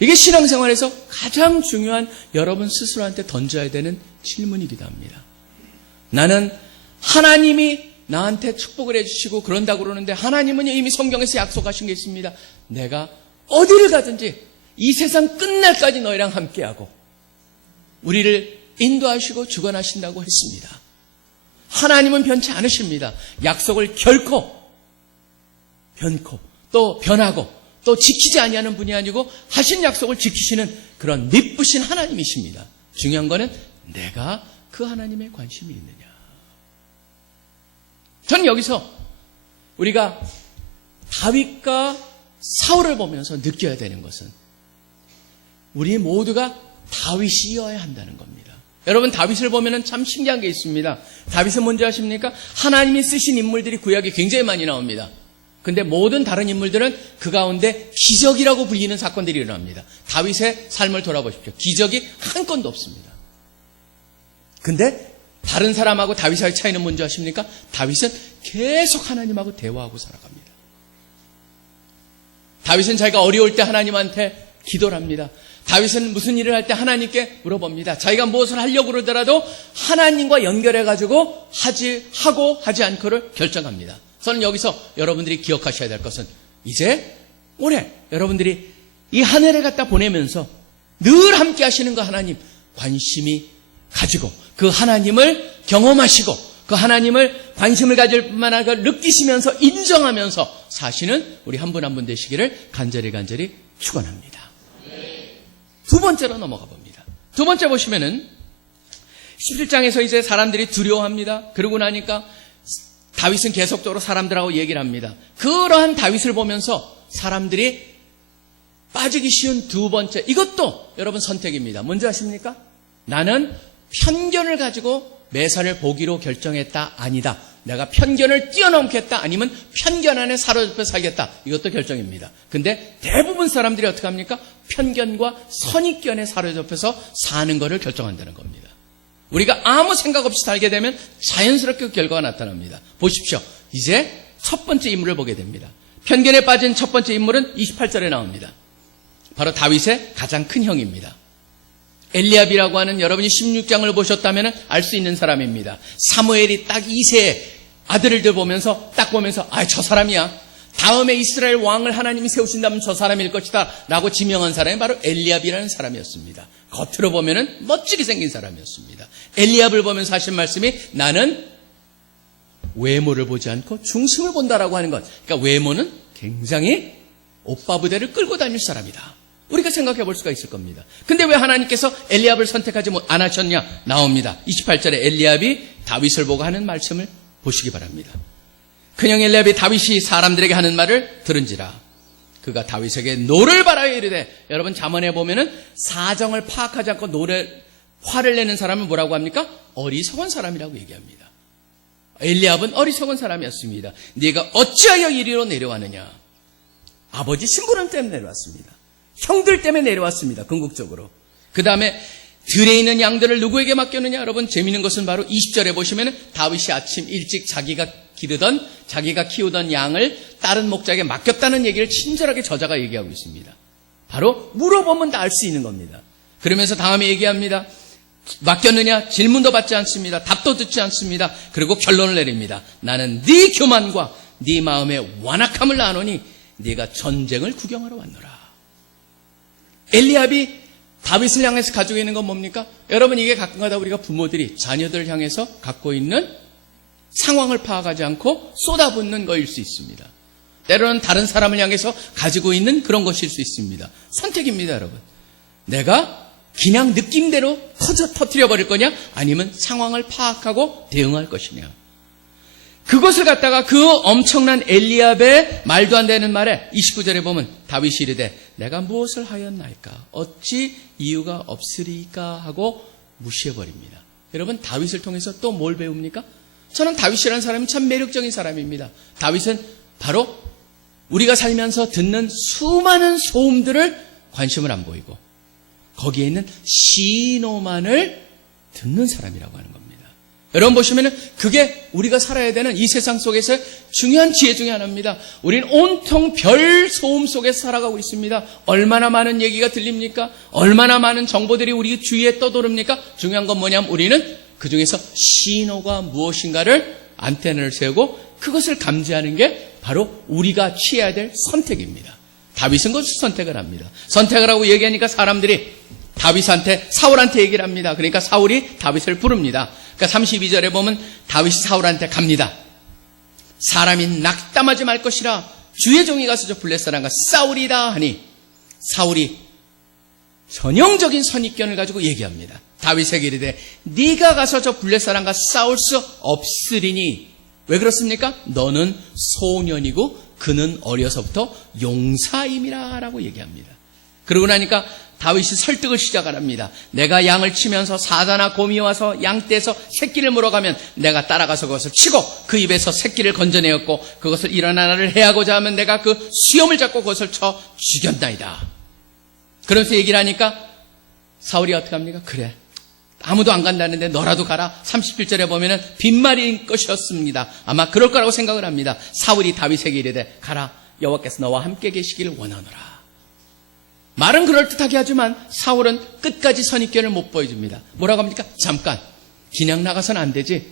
이게 신앙생활에서 가장 중요한 여러분 스스로한테 던져야 되는 질문이기도 합니다. 나는 하나님이 나한테 축복을 해주시고 그런다고 그러는데 하나님은 이미 성경에서 약속하신 게 있습니다. 내가 어디를 가든지 이 세상 끝날까지 너희랑 함께하고 우리를 인도하시고 주관하신다고 했습니다. 하나님은 변치 않으십니다. 약속을 결코 또 변하고 또 지키지 아니하는 분이 아니고 하신 약속을 지키시는 그런 미쁘신 하나님이십니다. 중요한 거는 내가 그 하나님의 관심이 있느냐. 저는 여기서 우리가 다윗과 사울을 보면서 느껴야 되는 것은 우리 모두가 다윗이어야 한다는 겁니다. 여러분, 다윗을 보면 참 신기한 게 있습니다. 다윗은 뭔지 아십니까? 하나님이 쓰신 인물들이 구약에 굉장히 많이 나옵니다. 근데 모든 다른 인물들은 그 가운데 기적이라고 불리는 사건들이 일어납니다. 다윗의 삶을 돌아보십시오. 기적이 한 건도 없습니다. 근데 다른 사람하고 다윗의 차이는 뭔지 아십니까? 다윗은 계속 하나님하고 대화하고 살아갑니다. 다윗은 자기가 어려울 때 하나님한테 기도를 합니다. 다윗은 무슨 일을 할 때 하나님께 물어봅니다. 자기가 무엇을 하려고 그러더라도 하나님과 연결해가지고 하지 않고를 결정합니다. 저는 여기서 여러분들이 기억하셔야 될 것은 이제 올해 여러분들이 이 한 해를 갖다 보내면서 늘 함께 하시는 그 하나님 관심이 가지고 그 하나님을 경험하시고 그 하나님을 관심을 가질 뿐만 아니라 느끼시면서 인정하면서 사시는 우리 한 분 한 분 되시기를 간절히 축원합니다. 두 번째로 넘어가 봅니다. 두 번째 보시면은 17장에서 이제 사람들이 두려워합니다. 그러고 나니까 다윗은 계속적으로 사람들하고 얘기를 합니다. 그러한 다윗을 보면서 사람들이 빠지기 쉬운 두 번째, 이것도 여러분 선택입니다. 뭔지 아십니까? 나는 편견을 가지고 매사를 보기로 결정했다, 아니다. 내가 편견을 뛰어넘겠다, 아니면 편견 안에 사로잡혀 살겠다. 이것도 결정입니다. 근데 대부분 사람들이 어떻게 합니까? 편견과 선입견에 사로잡혀서 사는 것을 결정한다는 겁니다. 우리가 아무 생각 없이 살게 되면 자연스럽게 그 결과가 나타납니다. 보십시오. 이제 첫 번째 인물을 보게 됩니다. 편견에 빠진 첫 번째 인물은 28절에 나옵니다. 바로 다윗의 가장 큰 형입니다. 엘리압이라고 하는, 여러분이 16장을 보셨다면 알 수 있는 사람입니다. 사무엘이 딱 2세의 아들을 보면서 저 사람이야. 다음에 이스라엘 왕을 하나님이 세우신다면 저 사람일 것이다 라고 지명한 사람이 바로 엘리압이라는 사람이었습니다. 겉으로 보면은 멋지게 생긴 사람이었습니다. 엘리압을 보면서 하신 말씀이 나는 외모를 보지 않고 중심을 본다라고 하는 것. 그러니까 외모는 굉장히 오빠 부대를 끌고 다닐 사람이다. 우리가 생각해 볼 수가 있을 겁니다. 근데 왜 하나님께서 엘리압을 선택하지 안 하셨냐? 나옵니다. 28절에 엘리압이 다윗을 보고 하는 말씀을 보시기 바랍니다. 큰형 엘리압이 다윗이 사람들에게 하는 말을 들은지라 그가 다윗에게 노를 바라여 이르되, 여러분 잠언에 보면은 사정을 파악하지 않고 화를 내는 사람은 뭐라고 합니까? 어리석은 사람이라고 얘기합니다. 엘리압은 어리석은 사람이었습니다. 네가 어찌하여 이리로 내려왔느냐? 아버지 심부름 때문에 내려왔습니다. 형들 때문에 내려왔습니다. 궁극적으로. 그 다음에 들에 있는 양들을 누구에게 맡겼느냐? 여러분 재미있는 것은 바로 20절에 보시면 다윗이 아침 일찍 자기가 키우던 양을 다른 목자에게 맡겼다는 얘기를 친절하게 저자가 얘기하고 있습니다. 바로 물어보면 다 알 수 있는 겁니다. 그러면서 다음에 얘기합니다. 맡겼느냐? 질문도 받지 않습니다. 답도 듣지 않습니다. 그리고 결론을 내립니다. 나는 네 교만과 네 마음의 완악함을 아노니 네가 전쟁을 구경하러 왔노라. 엘리압이 다윗을 향해서 가지고 있는 건 뭡니까? 여러분, 이게 가끔가다 우리가 부모들이 자녀들을 향해서 갖고 있는 상황을 파악하지 않고 쏟아붓는 거일 수 있습니다. 때로는 다른 사람을 향해서 가지고 있는 그런 것일 수 있습니다. 선택입니다, 여러분. 내가 그냥 느낌대로 터뜨려 버릴 거냐, 아니면 상황을 파악하고 대응할 것이냐. 그것을 갖다가 그 엄청난 엘리압의 말도 안 되는 말에 29절에 보면 다윗이 이르되 내가 무엇을 하였나이까 어찌 이유가 없으리까 하고 무시해버립니다. 여러분, 다윗을 통해서 또 뭘 배웁니까? 저는 다윗이라는 사람이 참 매력적인 사람입니다. 다윗은 바로 우리가 살면서 듣는 수많은 소음들을 관심을 안 보이고 거기에 있는 신호만을 듣는 사람이라고 하는 겁니다. 여러분 보시면은 그게 우리가 살아야 되는 이 세상 속에서 중요한 지혜 중에 하나입니다. 우리는 온통 별 소음 속에서 살아가고 있습니다. 얼마나 많은 얘기가 들립니까? 얼마나 많은 정보들이 우리 주위에 떠도릅니까? 중요한 건 뭐냐면 우리는 그 중에서 신호가 무엇인가를 안테나를 세우고 그것을 감지하는 게 바로 우리가 취해야 될 선택입니다. 다윗은 그것을 선택을 합니다. 선택을 하고 얘기하니까 사람들이 다윗한테, 사울한테 얘기를 합니다. 그러니까 사울이 다윗을 부릅니다. 그러니까 32절에 보면 다윗이 사울한테 갑니다. 사람이 낙담하지 말 것이라 주의 종이 가서 저 블레셋 사람과 싸우리다 하니 사울이 전형적인 선입견을 가지고 얘기합니다. 다윗에게 이르되 네가 가서 저 블레셋 사람과 싸울 수 없으리니 왜 그렇습니까? 너는 소년이고 그는 어려서부터 용사임이라 라고 얘기합니다. 그러고 나니까 다윗이 설득을 시작합니다. 내가 양을 치면서 사자나 곰이 와서 양떼에서 새끼를 물어가면 내가 따라가서 그것을 치고 그 입에서 새끼를 건져내었고 그것을 일어나나를 해하고자 하면 내가 그 수염을 잡고 그것을 쳐 죽였나이다. 그러면서 얘기를 하니까 사울이 어떻게 합니까? 그래, 아무도 안 간다는데 너라도 가라. 37절에 보면은 빈말인 것이었습니다. 아마 그럴 거라고 생각을 합니다. 사울이 다윗에게 이르되 가라, 여호와께서 너와 함께 계시기를 원하노라. 말은 그럴듯하게 하지만 사울은 끝까지 선입견을 못 보여줍니다. 뭐라고 합니까? 잠깐, 그냥 나가서는 안 되지.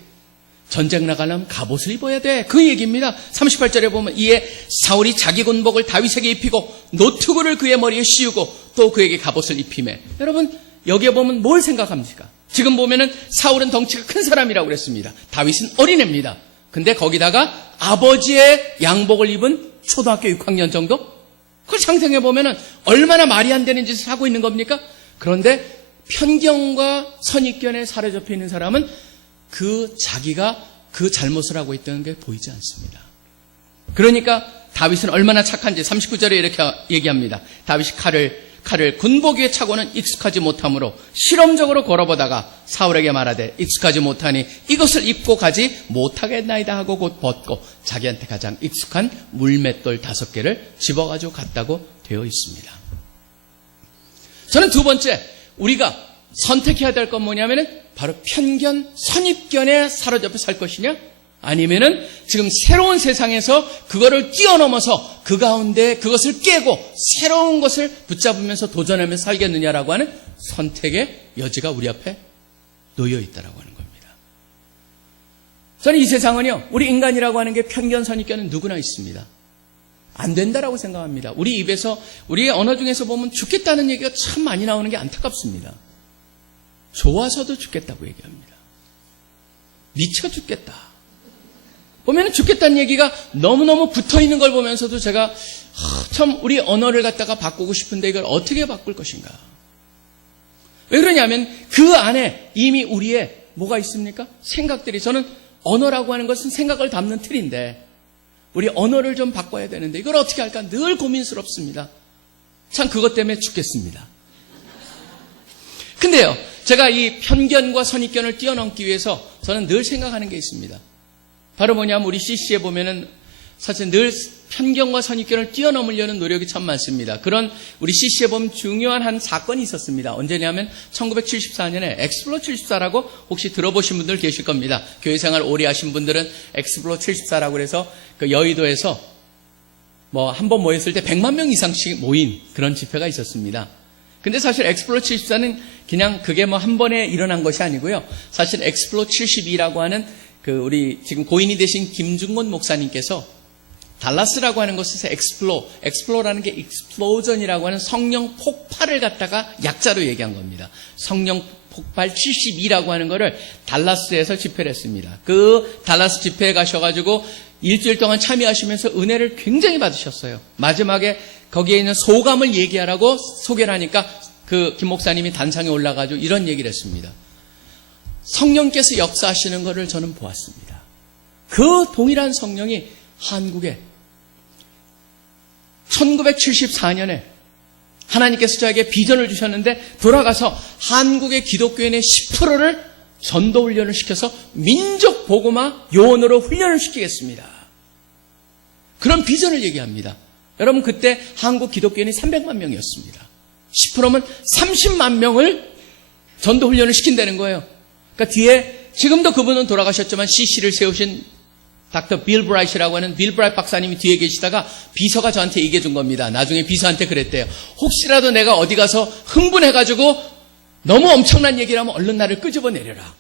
전쟁 나가려면 갑옷을 입어야 돼. 그 얘기입니다. 38절에 보면 이에 사울이 자기 군복을 다윗에게 입히고 노트구를 그의 머리에 씌우고 또 그에게 갑옷을 입히매. 여러분, 여기에 보면 뭘 생각합니까? 지금 보면은 사울은 덩치가 큰 사람이라고 그랬습니다. 다윗은 어린애입니다. 근데 거기다가 아버지의 양복을 입은 초등학교 6학년 정도? 그걸 상상해 보면은 얼마나 말이 안 되는 짓을 하고 있는 겁니까? 그런데 편견과 선입견에 사로잡혀 있는 사람은 자기가 그 잘못을 하고 있다는 게 보이지 않습니다. 그러니까 다윗은 얼마나 착한지 39절에 이렇게 얘기합니다. 다윗이 칼을 군복 위에 차고는 익숙하지 못하므로 실험적으로 걸어보다가 사울에게 말하되 익숙하지 못하니 이것을 입고 가지 못하겠나이다 하고 곧 벗고 자기한테 가장 익숙한 물맷돌 5개를 집어가지고 갔다고 되어 있습니다. 저는 두 번째, 우리가 선택해야 될 건 뭐냐면은 바로 편견, 선입견에 사로잡혀 살 것이냐, 아니면은 지금 새로운 세상에서 그거를 뛰어넘어서 그 가운데 그것을 깨고 새로운 것을 붙잡으면서 도전하면서 살겠느냐라고 하는 선택의 여지가 우리 앞에 놓여 있다라고 하는 겁니다. 저는 이 세상은요, 우리 인간이라고 하는 게 편견, 선입견은 누구나 있습니다. 안 된다라고 생각합니다. 우리 입에서, 우리의 언어 중에서 보면 죽겠다는 얘기가 참 많이 나오는 게 안타깝습니다. 좋아서도 죽겠다고 얘기합니다. 미쳐 죽겠다. 보면 죽겠다는 얘기가 너무너무 붙어있는 걸 보면서도 제가 참 우리 언어를 갖다가 바꾸고 싶은데 이걸 어떻게 바꿀 것인가. 왜 그러냐면 그 안에 이미 우리의 뭐가 있습니까? 생각들이. 저는 언어라고 하는 것은 생각을 담는 틀인데 우리 언어를 좀 바꿔야 되는데 이걸 어떻게 할까 늘 고민스럽습니다. 참 그것 때문에 죽겠습니다. 근데요, 제가 이 편견과 선입견을 뛰어넘기 위해서 저는 늘 생각하는 게 있습니다. 바로 뭐냐면 우리 CC에 보면은 사실 늘 편견과 선입견을 뛰어넘으려는 노력이 참 많습니다. 그런 우리 CC에 보면 중요한 한 사건이 있었습니다. 언제냐면 1974년에 엑스플로 74라고 혹시 들어보신 분들 계실 겁니다. 교회생활 오래 하신 분들은 엑스플로 74라고 해서 그 여의도에서 뭐 한 번 모였을 때 100만 명 이상씩 모인 그런 집회가 있었습니다. 근데 사실 엑스플로 74는 그냥 그게 뭐 한 번에 일어난 것이 아니고요. 사실 엑스플로 72라고 하는 우리 지금 고인이 되신 김중곤 목사님께서 달라스라고 하는 곳에서 엑스플로라는 게 익스플로전이라고 하는 성령 폭발을 갖다가 약자로 얘기한 겁니다. 성령 폭발 72라고 하는 거를 달라스에서 집회를 했습니다. 그 달라스 집회에 가셔가지고 일주일 동안 참여하시면서 은혜를 굉장히 받으셨어요. 마지막에 거기에 있는 소감을 얘기하라고 소개를 하니까 그 김 목사님이 단상에 올라가지고 이런 얘기를 했습니다. 성령께서 역사하시는 것을 저는 보았습니다. 그 동일한 성령이 한국에 1974년에 하나님께서 저에게 비전을 주셨는데 돌아가서 한국의 기독교인의 10%를 전도 훈련을 시켜서 민족 복음화 요원으로 훈련을 시키겠습니다. 그런 비전을 얘기합니다. 여러분 그때 한국 기독교인이 300만 명이었습니다. 10%면 30만 명을 전도 훈련을 시킨다는 거예요. 그러니까 뒤에 지금도 그분은 돌아가셨지만 CC를 세우신 닥터 빌 브라이트라고 하는 빌 브라이트 박사님이 뒤에 계시다가 비서가 저한테 얘기해 준 겁니다. 나중에 비서한테 그랬대요. 혹시라도 내가 어디 가서 흥분해가지고 너무 엄청난 얘기를 하면 얼른 나를 끄집어내려라.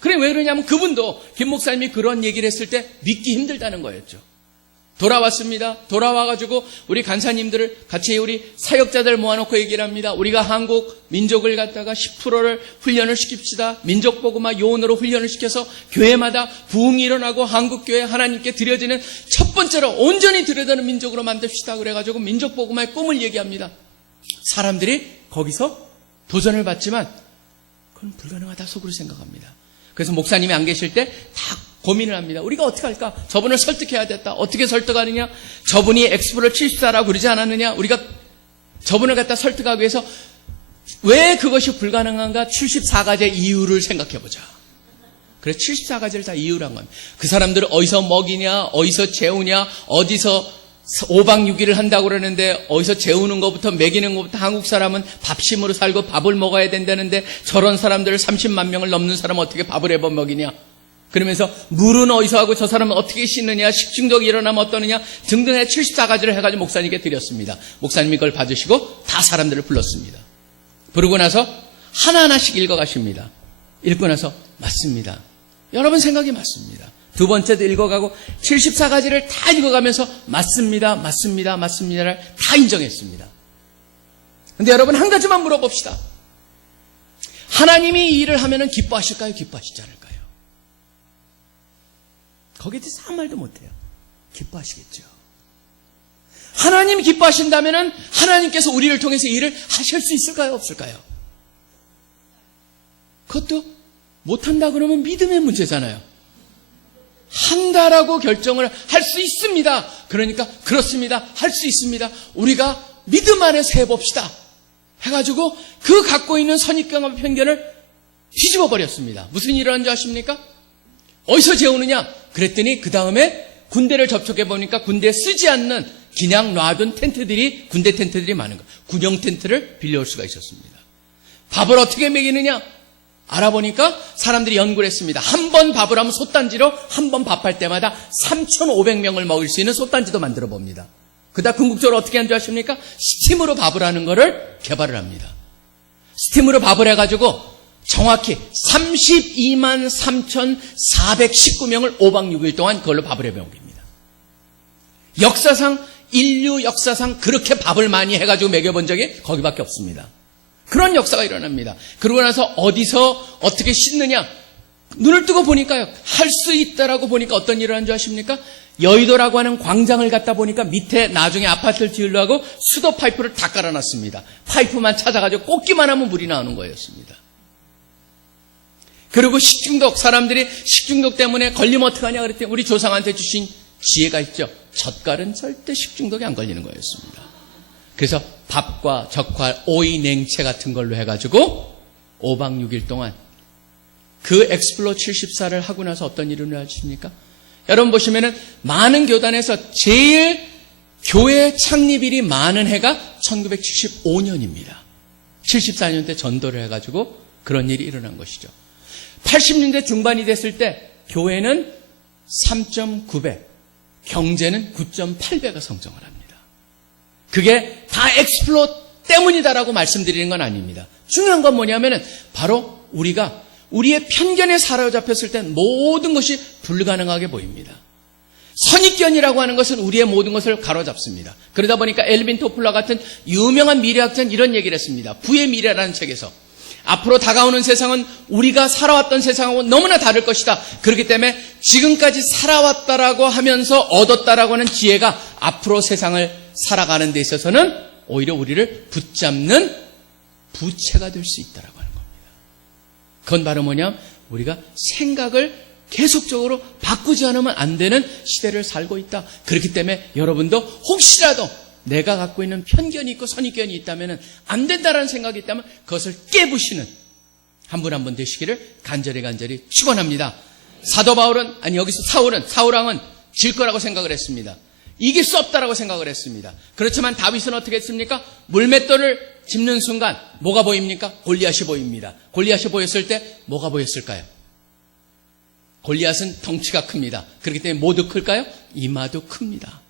그래 왜 그러냐면 그분도 김 목사님이 그런 얘기를 했을 때 믿기 힘들다는 거였죠. 돌아왔습니다. 돌아와가지고 우리 간사님들을 같이 우리 사역자들 모아놓고 얘기를 합니다. 우리가 한국 민족을 갖다가 10%를 훈련을 시킵시다. 민족복음화 요원으로 훈련을 시켜서 교회마다 부흥이 일어나고 한국교회 하나님께 드려지는 첫 번째로 온전히 드려지는 민족으로 만듭시다. 그래가지고 민족복음화의 꿈을 얘기합니다. 사람들이 거기서 도전을 받지만 그건 불가능하다 속으로 생각합니다. 그래서 목사님이 안 계실 때 다 고민을 합니다. 우리가 어떻게 할까? 저분을 설득해야 됐다. 어떻게 설득하느냐? 저분이 엑스플로 74라고 그러지 않았느냐? 우리가 저분을 갖다 설득하기 위해서 왜 그것이 불가능한가? 74가지의 이유를 생각해보자. 그래서 74가지를 다 이유로 한 겁니다. 그 사람들을 어디서 먹이냐? 어디서 재우냐? 어디서 5박 6일을 한다고 그러는데 어디서 재우는 것부터 먹이는 것부터 한국 사람은 밥심으로 살고 밥을 먹어야 된다는데 저런 사람들을 30만 명을 넘는 사람은 어떻게 밥을 해버 먹이냐? 그러면서 물은 어디서 하고 저 사람은 어떻게 씻느냐, 식중독이 일어나면 어떠느냐 등등의 74가지를 해가지고 목사님께 드렸습니다. 목사님이 그걸 받으시고 다 사람들을 불렀습니다. 부르고 나서 하나하나씩 읽어가십니다. 읽고 나서 맞습니다. 여러분 생각이 맞습니다. 두 번째도 읽어가고 74가지를 다 읽어가면서 맞습니다, 맞습니다, 맞습니다를 다 인정했습니다. 근데 여러분 한 가지만 물어봅시다. 하나님이 이 일을 하면은 기뻐하실까요? 기뻐하시지 않을까요? 거기에 대해서 아무 말도 못해요. 기뻐하시겠죠. 하나님이 기뻐하신다면은 하나님께서 우리를 통해서 일을 하실 수 있을까요? 없을까요? 그것도 못한다 그러면 믿음의 문제잖아요. 한다라고 결정을 할 수 있습니다. 그러니까 그렇습니다. 할 수 있습니다. 우리가 믿음 안에서 해봅시다. 해가지고 그 갖고 있는 선입견과 편견을 뒤집어 버렸습니다. 무슨 일을 하는 줄 아십니까? 어디서 재우느냐? 그랬더니 그 다음에 군대를 접촉해 보니까 군대에 쓰지 않는 그냥 놔둔 텐트들이 군대 텐트들이 많은 거예요. 군용 텐트를 빌려올 수가 있었습니다. 밥을 어떻게 먹이느냐? 알아보니까 사람들이 연구를 했습니다. 한 번 밥을 하면 솥단지로 한 번 밥할 때마다 3,500명을 먹일 수 있는 솥단지도 만들어 봅니다. 그다음 궁극적으로 어떻게 하는 줄 아십니까? 스팀으로 밥을 하는 거를 개발을 합니다. 스팀으로 밥을 해가지고 정확히 32만 3,419명을 5박 6일 동안 그걸로 밥을 해먹입니다. 역사상 인류 역사상 그렇게 밥을 많이 해가지고 먹여본 적이 거기밖에 없습니다. 그런 역사가 일어납니다. 그러고 나서 어디서 어떻게 씻느냐? 눈을 뜨고 보니까요. 할 수 있다라고 보니까 어떤 일을 한 줄 아십니까? 여의도라고 하는 광장을 갔다 보니까 밑에 나중에 아파트를 지으려고 수도 파이프를 다 깔아놨습니다. 파이프만 찾아가지고 꽂기만 하면 물이 나오는 거였습니다. 그리고 식중독, 사람들이 식중독 때문에 걸리면 어떡하냐 그랬더니 우리 조상한테 주신 지혜가 있죠. 젓갈은 절대 식중독이 안 걸리는 거였습니다. 그래서 밥과 젓갈, 오이, 냉채 같은 걸로 해가지고 5박 6일 동안 그 엑스플로 74를 하고 나서 어떤 일을 하십니까? 여러분 보시면은 많은 교단에서 제일 교회 창립일이 많은 해가 1975년입니다. 74년 때 전도를 해가지고 그런 일이 일어난 것이죠. 80년대 중반이 됐을 때 교회는 3.9배, 경제는 9.8배가 성장을 합니다. 그게 다 엑스플로 때문이다라고 말씀드리는 건 아닙니다. 중요한 건 뭐냐면은 바로 우리가 우리의 편견에 사로잡혔을 때 모든 것이 불가능하게 보입니다. 선입견이라고 하는 것은 우리의 모든 것을 가로잡습니다. 그러다 보니까 엘빈 토플러 같은 유명한 미래학자는 이런 얘기를 했습니다. 부의 미래라는 책에서 앞으로 다가오는 세상은 우리가 살아왔던 세상하고 너무나 다를 것이다. 그렇기 때문에 지금까지 살아왔다라고 하면서 얻었다라고 하는 지혜가 앞으로 세상을 살아가는 데 있어서는 오히려 우리를 붙잡는 부채가 될 수 있다라고 하는 겁니다. 그건 바로 뭐냐? 우리가 생각을 계속적으로 바꾸지 않으면 안 되는 시대를 살고 있다. 그렇기 때문에 여러분도 혹시라도 내가 갖고 있는 편견이 있고 선입견이 있다면 안 된다라는 생각이 있다면 그것을 깨부시는 한 분 한 분 되시기를 간절히 축원합니다. 사도 바울은 여기서 사울왕은 질 거라고 생각을 했습니다. 이길 수 없다라고 생각을 했습니다. 그렇지만 다윗은 어떻게 했습니까? 물맷돌을 짚는 순간 뭐가 보입니까? 골리앗이 보입니다. 골리앗이 보였을 때 뭐가 보였을까요? 골리앗은 덩치가 큽니다. 그렇기 때문에 모두 클까요? 이마도 큽니다.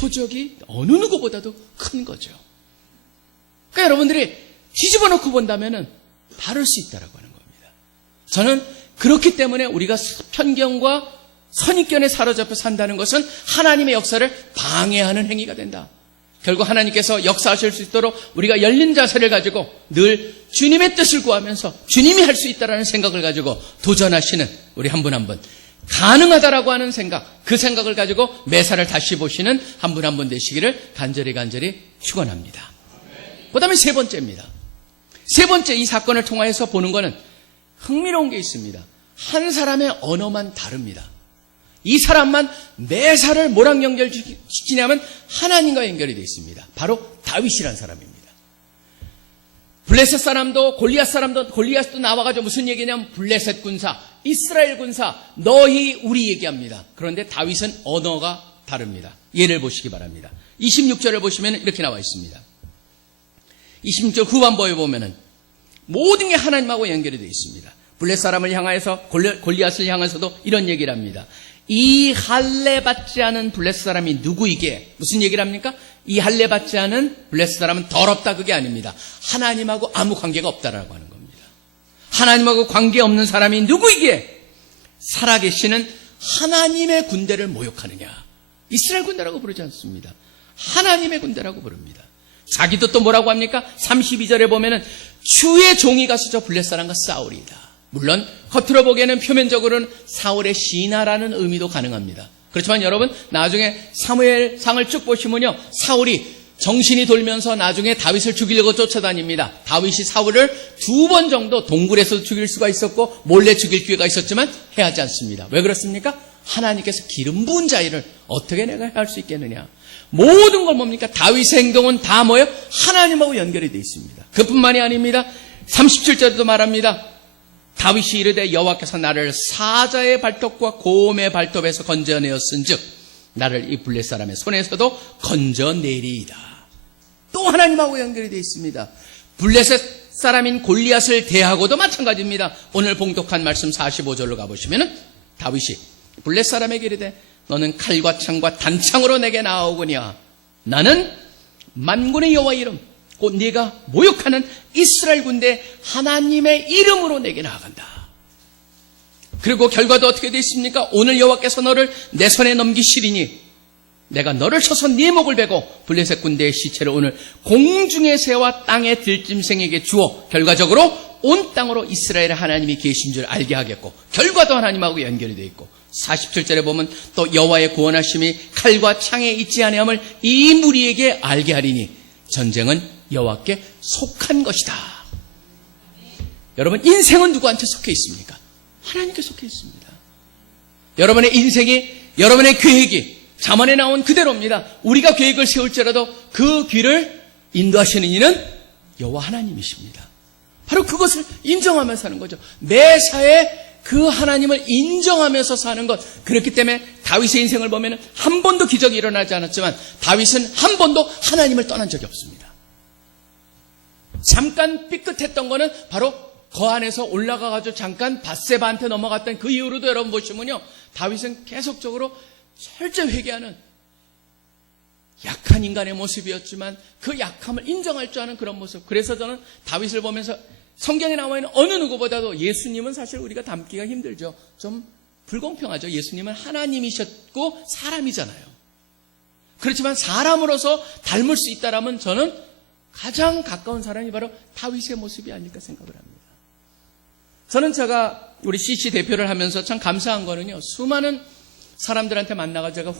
표적이 어느 누구보다도 큰 거죠. 그러니까 여러분들이 뒤집어 놓고 본다면 다를 수 있다라고 하는 겁니다. 저는 그렇기 때문에 우리가 편견과 선입견에 사로잡혀 산다는 것은 하나님의 역사를 방해하는 행위가 된다. 결국 하나님께서 역사하실 수 있도록 우리가 열린 자세를 가지고 늘 주님의 뜻을 구하면서 주님이 할 수 있다라는 생각을 가지고 도전하시는 우리 한 분 한 분, 가능하다라고 하는 생각, 그 생각을 가지고 매사를 다시 보시는 한 분 한 분 되시기를 간절히 축원합니다. 그 다음에 세 번째입니다. 세 번째, 이 사건을 통하여서 보는 것은 흥미로운 게 있습니다. 한 사람의 언어만 다릅니다. 이 사람만 매사를 뭐랑 연결시키냐면 하나님과 연결이 되어 있습니다. 바로 다윗이라는 사람입니다. 블레셋 사람도 골리앗도 나와가지고 무슨 얘기냐면 블레셋 군사, 이스라엘 군사, 너희 우리 얘기합니다. 그런데 다윗은 언어가 다릅니다. 예를 보시기 바랍니다. 26절을 보시면 이렇게 나와 있습니다. 26절 후반부에 보면은 모든 게 하나님하고 연결이 되어 있습니다. 블레셋 사람을 향하여서 골리앗을 향해서도 이런 얘기를 합니다. 이 할례 받지 않은 블레셋 사람이 누구이기에? 무슨 얘기를 합니까? 이 할례 받지 않은 블레셋 사람은 더럽다, 그게 아닙니다. 하나님하고 아무 관계가 없다라고 하는 겁니다. 하나님하고 관계없는 사람이 누구이기에? 살아계시는 하나님의 군대를 모욕하느냐? 이스라엘 군대라고 부르지 않습니다. 하나님의 군대라고 부릅니다. 자기도 또 뭐라고 합니까? 32절에 보면은 주의 종이 가서 저 블레셋 사람과 싸우리이다. 물론 겉으로 보기에는 표면적으로는 사울의 신하라는 의미도 가능합니다. 그렇지만 여러분, 나중에 사무엘상을 쭉 보시면요, 사울이 정신이 돌면서 나중에 다윗을 죽이려고 쫓아다닙니다. 다윗이 사울을 2번 정도 동굴에서 죽일 수가 있었고 몰래 죽일 기회가 있었지만 해하지 않습니다. 왜 그렇습니까? 하나님께서 기름 부은 자를 어떻게 내가 할 수 있겠느냐. 모든 걸 뭡니까? 다윗의 행동은 다 뭐예요? 하나님하고 연결이 되어 있습니다. 그뿐만이 아닙니다. 37절에도 말합니다. 다윗이 이르되 여호와께서 나를 사자의 발톱과 곰의 발톱에서 건져내었은즉 나를 이 블레셋 사람의 손에서도 건져내리이다. 또 하나님하고 연결이 되어 있습니다. 블레셋 사람인 골리앗을 대하고도 마찬가지입니다. 오늘 봉독한 말씀 45절로 가보시면 다윗이 블레셋 사람에게 이르되 너는 칼과 창과 단창으로 내게 나아오거니와 나는 만군의 여호와의 이름 곧 네가 모욕하는 이스라엘 군대 하나님의 이름으로 내게 나아간다. 그리고 결과도 어떻게 되어 있습니까? 오늘 여호와께서 너를 내 손에 넘기시리니 내가 너를 쳐서 네 목을 베고 블레셋 군대의 시체를 오늘 공중의 새와 땅의 들짐승에게 주어 결과적으로 온 땅으로 이스라엘의 하나님이 계신 줄 알게 하겠고, 결과도 하나님하고 연결이 되어 있고, 47절에 보면 또 여호와의 구원하심이 칼과 창에 있지 아니함을 이 무리에게 알게 하리니 전쟁은 여호와께 속한 것이다. 여러분, 인생은 누구한테 속해 있습니까? 하나님께 속해 있습니다. 여러분의 인생이, 여러분의 계획이 잠언에 나온 그대로입니다. 우리가 계획을 세울지라도 그 길을 인도하시는 이는 여호와 하나님이십니다. 바로 그것을 인정하면서 사는 거죠. 매사에 그 하나님을 인정하면서 사는 것. 그렇기 때문에 다윗의 인생을 보면 한 번도 기적이 일어나지 않았지만 다윗은 한 번도 하나님을 떠난 적이 없습니다. 잠깐 삐끗했던 거는 바로 그 안에서 올라가가지고 잠깐 밧세바한테 넘어갔던 그 이후로도 여러분 보시면요, 다윗은 계속적으로 철저히 회개하는 약한 인간의 모습이었지만 그 약함을 인정할 줄 아는 그런 모습. 그래서 저는 다윗을 보면서 성경에 나와 있는 어느 누구보다도 예수님은 사실 우리가 닮기가 힘들죠. 좀 불공평하죠. 예수님은 하나님이셨고 사람이잖아요. 그렇지만 사람으로서 닮을 수 있다라면 저는 가장 가까운 사람이 바로 다윗의 모습이 아닐까 생각을 합니다. 저는 제가 우리 CC 대표를 하면서 참 감사한 거는요. 수많은 사람들한테 만나가 제가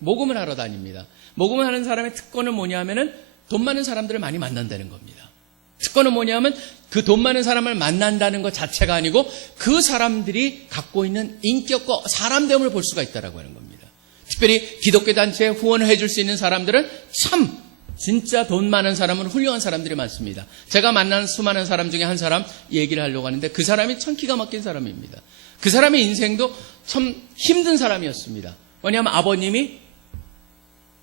모금을 하러 다닙니다. 모금을 하는 사람의 특권은 뭐냐면은 돈 많은 사람들을 많이 만난다는 겁니다. 특권은 뭐냐면 그 돈 많은 사람을 만난다는 것 자체가 아니고 그 사람들이 갖고 있는 인격과 사람됨을 볼 수가 있다라고 하는 겁니다. 특별히 기독교 단체에 후원을 해줄 수 있는 사람들은 참 진짜 돈 많은 사람은 훌륭한 사람들이 많습니다. 제가 만난 수많은 사람 중에 한 사람 얘기를 하려고 하는데 그 사람이 참 기가 막힌 사람입니다. 그 사람의 인생도 참 힘든 사람이었습니다. 왜냐하면 아버님이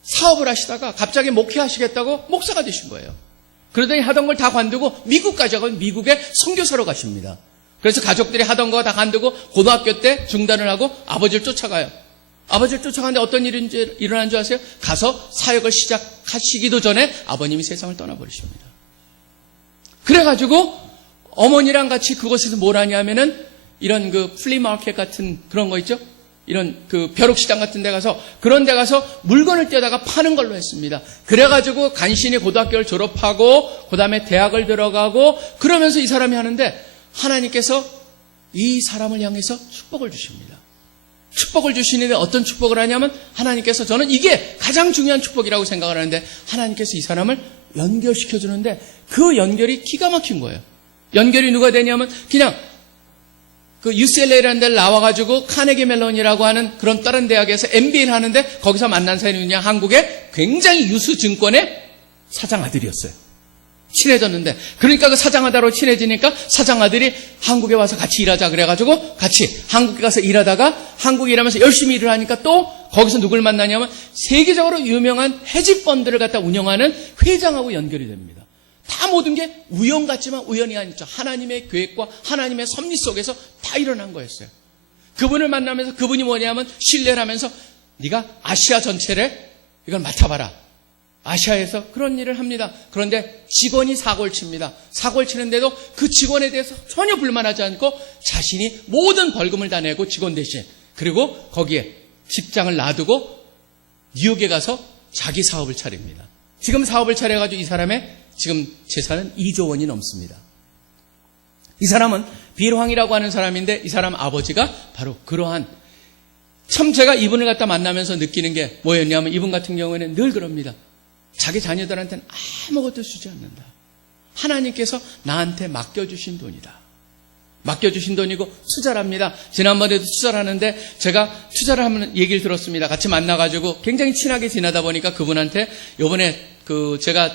사업을 하시다가 갑자기 목회하시겠다고 목사가 되신 거예요. 그러더니 하던 걸 다 관두고 미국까지 가고 미국에 선교사로 가십니다. 그래서 가족들이 하던 거 다 관두고 고등학교 때 중단을 하고 아버지를 쫓아가요. 아버지를 쫓아가는데 어떤 일이 일어난 줄 아세요? 가서 사역을 시작하시기도 전에 아버님이 세상을 떠나버리십니다. 그래가지고 어머니랑 같이 그곳에서 뭘 하냐면은 이런 그 플리마켓 같은 그런 거 있죠? 이런 그 벼룩시장 같은 데 가서 그런 데 가서 물건을 떼다가 파는 걸로 했습니다. 그래가지고 간신히 고등학교를 졸업하고 그 다음에 대학을 들어가고 그러면서 이 사람이 하는데 하나님께서 이 사람을 향해서 축복을 주십니다. 축복을 주시는데 어떤 축복을 하냐면 하나님께서 저는 이게 가장 중요한 축복이라고 생각을 하는데 하나님께서 이 사람을 연결시켜 주는데 그 연결이 기가 막힌 거예요. 연결이 누가 되냐면 그냥 그 UCLA라는 데를 나와가지고 카네기 멜론이라고 하는 그런 다른 대학에서 MBA를 하는데 거기서 만난 사람이 그냥 한국의 굉장히 유수증권의 사장 아들이었어요. 친해졌는데 그러니까 그 사장 아들하고 친해지니까 사장 아들이 한국에 와서 같이 일하자 그래가지고 같이 한국에 가서 일하다가 한국에 일하면서 열심히 일을 하니까 또 거기서 누굴 만나냐면 세계적으로 유명한 헤지펀드를 갖다 운영하는 회장하고 연결이 됩니다. 다 모든 게 우연 같지만 우연이 아니죠. 하나님의 계획과 하나님의 섭리 속에서 다 일어난 거였어요. 그분을 만나면서 그분이 뭐냐면 신뢰를 하면서 네가 아시아 전체를 이걸 맡아봐라. 아시아에서 그런 일을 합니다. 그런데 직원이 사고를 칩니다. 사고를 치는데도 그 직원에 대해서 전혀 불만하지 않고 자신이 모든 벌금을 다 내고 직원 대신 그리고 거기에 직장을 놔두고 뉴욕에 가서 자기 사업을 차립니다. 지금 사업을 차려가지고 이 사람의 지금 재산은 2조 원이 넘습니다. 이 사람은 빌황이라고 하는 사람인데 이 사람 아버지가 바로 그러한 참 제가 이분을 갖다 만나면서 느끼는 게 뭐였냐면 이분 같은 경우에는 늘 그럽니다. 자기 자녀들한테는 아무것도 주지 않는다. 하나님께서 나한테 맡겨주신 돈이다. 맡겨주신 돈이고 투자를 합니다. 지난번에도 투자를 하는데 제가 투자를 하는 얘기를 들었습니다. 같이 만나가지고 굉장히 친하게 지내다 보니까 그분한테 요번에 제가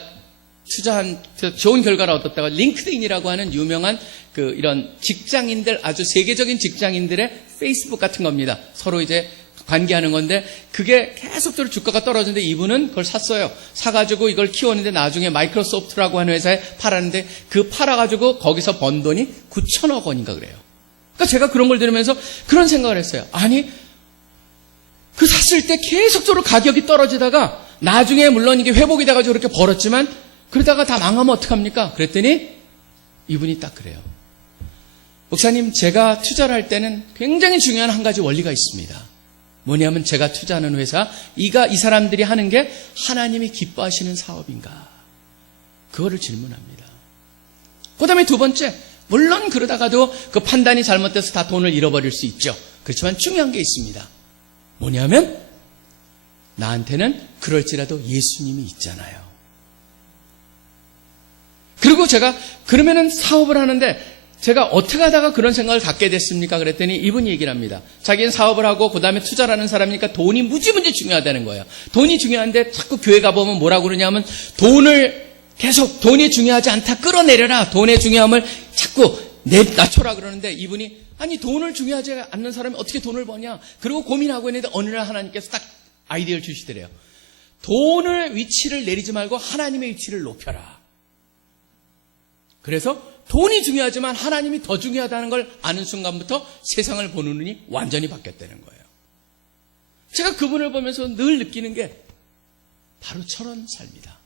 투자한 좋은 결과를 얻었다가 링크드인이라고 하는 유명한 이런 직장인들 아주 세계적인 직장인들의 페이스북 같은 겁니다. 서로 이제 관계하는 건데 그게 계속적으로 주가가 떨어지는데 이분은 그걸 샀어요. 사가지고 이걸 키웠는데 나중에 마이크로소프트라고 하는 회사에 팔았는데 그 팔아가지고 거기서 번 돈이 9천억 원인가 그래요. 그러니까 제가 그런 걸 들으면서 그런 생각을 했어요. 아니 그 샀을 때 계속적으로 가격이 떨어지다가 나중에 물론 이게 회복이 돼가지고 그렇게 벌었지만 그러다가 다 망하면 어떡합니까? 그랬더니 이분이 딱 그래요. 목사님 제가 투자를 할 때는 굉장히 중요한 한 가지 원리가 있습니다. 뭐냐면 제가 투자하는 회사 이 사람들이 하는 게 하나님이 기뻐하시는 사업인가? 그거를 질문합니다. 그 다음에 두 번째 물론 그러다가도 그 판단이 잘못돼서 다 돈을 잃어버릴 수 있죠. 그렇지만 중요한 게 있습니다. 뭐냐면 나한테는 그럴지라도 예수님이 있잖아요. 그리고 제가 그러면은 사업을 하는데 제가 어떻게 하다가 그런 생각을 갖게 됐습니까? 그랬더니 이분이 얘기를 합니다. 자기는 사업을 하고 그 다음에 투자를 하는 사람이니까 돈이 무지무지 중요하다는 거예요. 돈이 중요한데 자꾸 교회 가보면 뭐라고 그러냐면 돈을 계속 돈이 중요하지 않다 끌어내려라. 돈의 중요함을 자꾸 낮춰라 그러는데 이분이 아니 돈을 중요하지 않는 사람이 어떻게 돈을 버냐. 그리고 고민하고 있는데 어느 날 하나님께서 딱 아이디어를 주시더래요. 돈을 위치를 내리지 말고 하나님의 위치를 높여라. 그래서 돈이 중요하지만 하나님이 더 중요하다는 걸 아는 순간부터 세상을 보는 눈이 완전히 바뀌었다는 거예요. 제가 그분을 보면서 늘 느끼는 게 바로 저런 삶이다.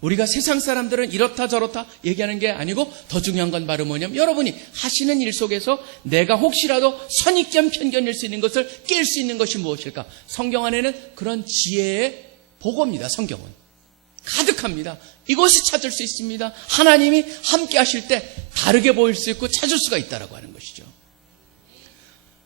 우리가 세상 사람들은 이렇다 저렇다 얘기하는 게 아니고 더 중요한 건 바로 뭐냐면 여러분이 하시는 일 속에서 내가 혹시라도 선입견 편견일 수 있는 것을 깰 수 있는 것이 무엇일까? 성경 안에는 그런 지혜의 보고입니다. 성경은 가득합니다. 이것이 찾을 수 있습니다. 하나님이 함께 하실 때 다르게 보일 수 있고 찾을 수가 있다라고 하는 것이죠.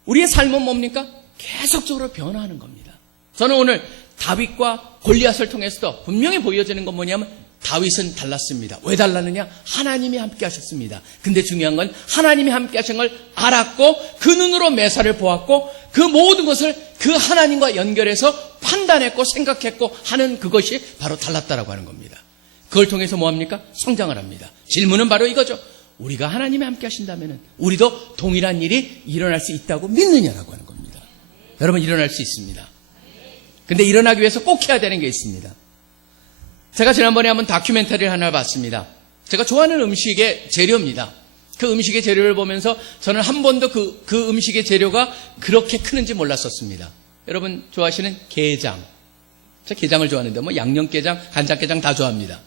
우리의 삶은 뭡니까? 계속적으로 변화하는 겁니다. 저는 오늘 다윗과 골리앗을 통해서도 분명히 보여지는 건 뭐냐면 다윗은 달랐습니다. 왜 달랐느냐? 하나님이 함께 하셨습니다. 근데 중요한 건 하나님이 함께 하신 걸 알았고 그 눈으로 매사를 보았고 그 모든 것을 그 하나님과 연결해서 판단했고 생각했고 하는 그것이 바로 달랐다라고 하는 겁니다. 그걸 통해서 뭐합니까? 성장을 합니다. 질문은 바로 이거죠. 우리가 하나님이 함께 하신다면 우리도 동일한 일이 일어날 수 있다고 믿느냐라고 하는 겁니다. 여러분, 일어날 수 있습니다. 근데 일어나기 위해서 꼭 해야 되는 게 있습니다. 제가 지난번에 한번 다큐멘터리를 하나 봤습니다. 제가 좋아하는 음식의 재료입니다. 그 음식의 재료를 보면서 저는 한 번도 그 음식의 재료가 그렇게 크는지 몰랐었습니다. 여러분 좋아하시는 게장. 저 게장을 좋아하는데 뭐 양념게장, 간장게장 다 좋아합니다.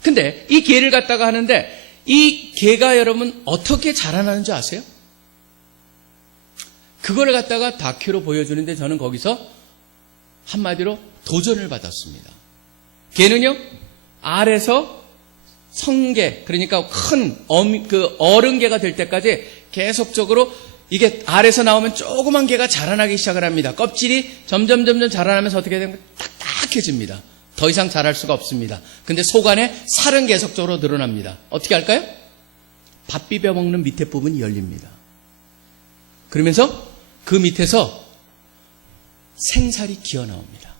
근데 이 게를 갖다가 하는데 이 게가 여러분 어떻게 자라나는 줄 아세요? 그걸 갖다가 다큐로 보여주는데 저는 거기서 한마디로 도전을 받았습니다. 게는요, 알에서 성게, 그러니까 큰 어른게가 될 때까지 계속적으로 이게 알에서 나오면 조그만 게가 자라나기 시작을 합니다. 껍질이 점점 자라나면서 어떻게 되면 딱딱해집니다. 더 이상 자랄 수가 없습니다. 근데 속 안에 살은 계속적으로 늘어납니다. 어떻게 할까요? 밥 비벼 먹는 밑에 부분이 열립니다. 그러면서 그 밑에서 생살이 기어 나옵니다.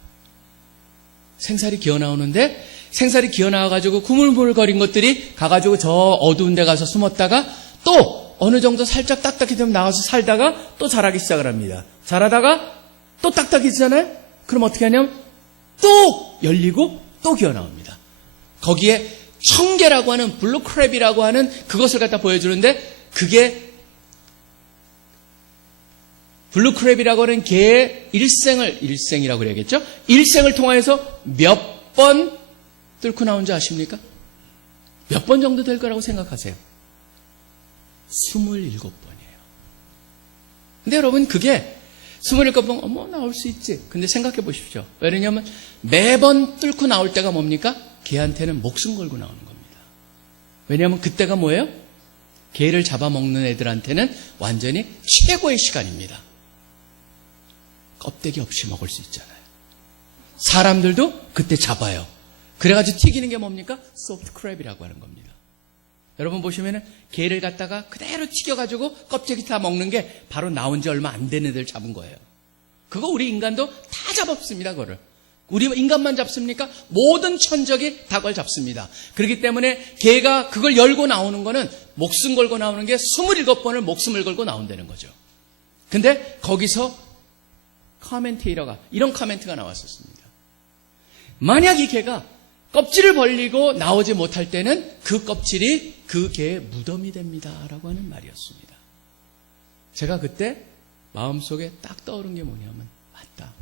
생살이 기어 나오는데 생살이 기어 나와가지고 구물구물거린 것들이 가가지고 저 어두운 데 가서 숨었다가 또 어느 정도 살짝 딱딱해지면 나와서 살다가 또 자라기 시작을 합니다. 자라다가 또 딱딱해지잖아요? 그럼 어떻게 하냐면 또 열리고 또 기어 나옵니다. 거기에 청개라고 하는 블루크랩이라고 하는 그것을 갖다 보여주는데 그게 블루크랩이라고 하는 개의 일생이라고 그래야겠죠? 일생을 통해서 몇 번 뚫고 나온 줄 아십니까? 몇 번 정도 될 거라고 생각하세요? 27번이에요. 근데 여러분 그게 27번 어머 나올 수 있지. 근데 생각해 보십시오. 왜냐하면 매번 뚫고 나올 때가 뭡니까? 개한테는 목숨 걸고 나오는 겁니다. 왜냐하면 그때가 뭐예요? 개를 잡아먹는 애들한테는 완전히 최고의 시간입니다. 껍데기 없이 먹을 수 있잖아요. 사람들도 그때 잡아요. 그래가지고 튀기는 게 뭡니까? 소프트 크랩이라고 하는 겁니다. 여러분 보시면은 게를 갖다가 그대로 튀겨가지고 껍데기 다 먹는 게 바로 나온 지 얼마 안 된 애들 잡은 거예요. 그거 우리 인간도 다 잡았습니다. 그거를. 우리 인간만 잡습니까? 모든 천적이 다 그걸 잡습니다. 그렇기 때문에 개가 그걸 열고 나오는 거는 목숨 걸고 나오는 게 27번을 목숨을 걸고 나온다는 거죠. 근데 거기서 이런 커멘트가 나왔었습니다. 만약 이 개가 껍질을 벌리고 나오지 못할 때는 그 껍질이 그 개의 무덤이 됩니다. 라고 하는 말이었습니다. 제가 그때 마음속에 딱 떠오른 게 뭐냐면 맞다.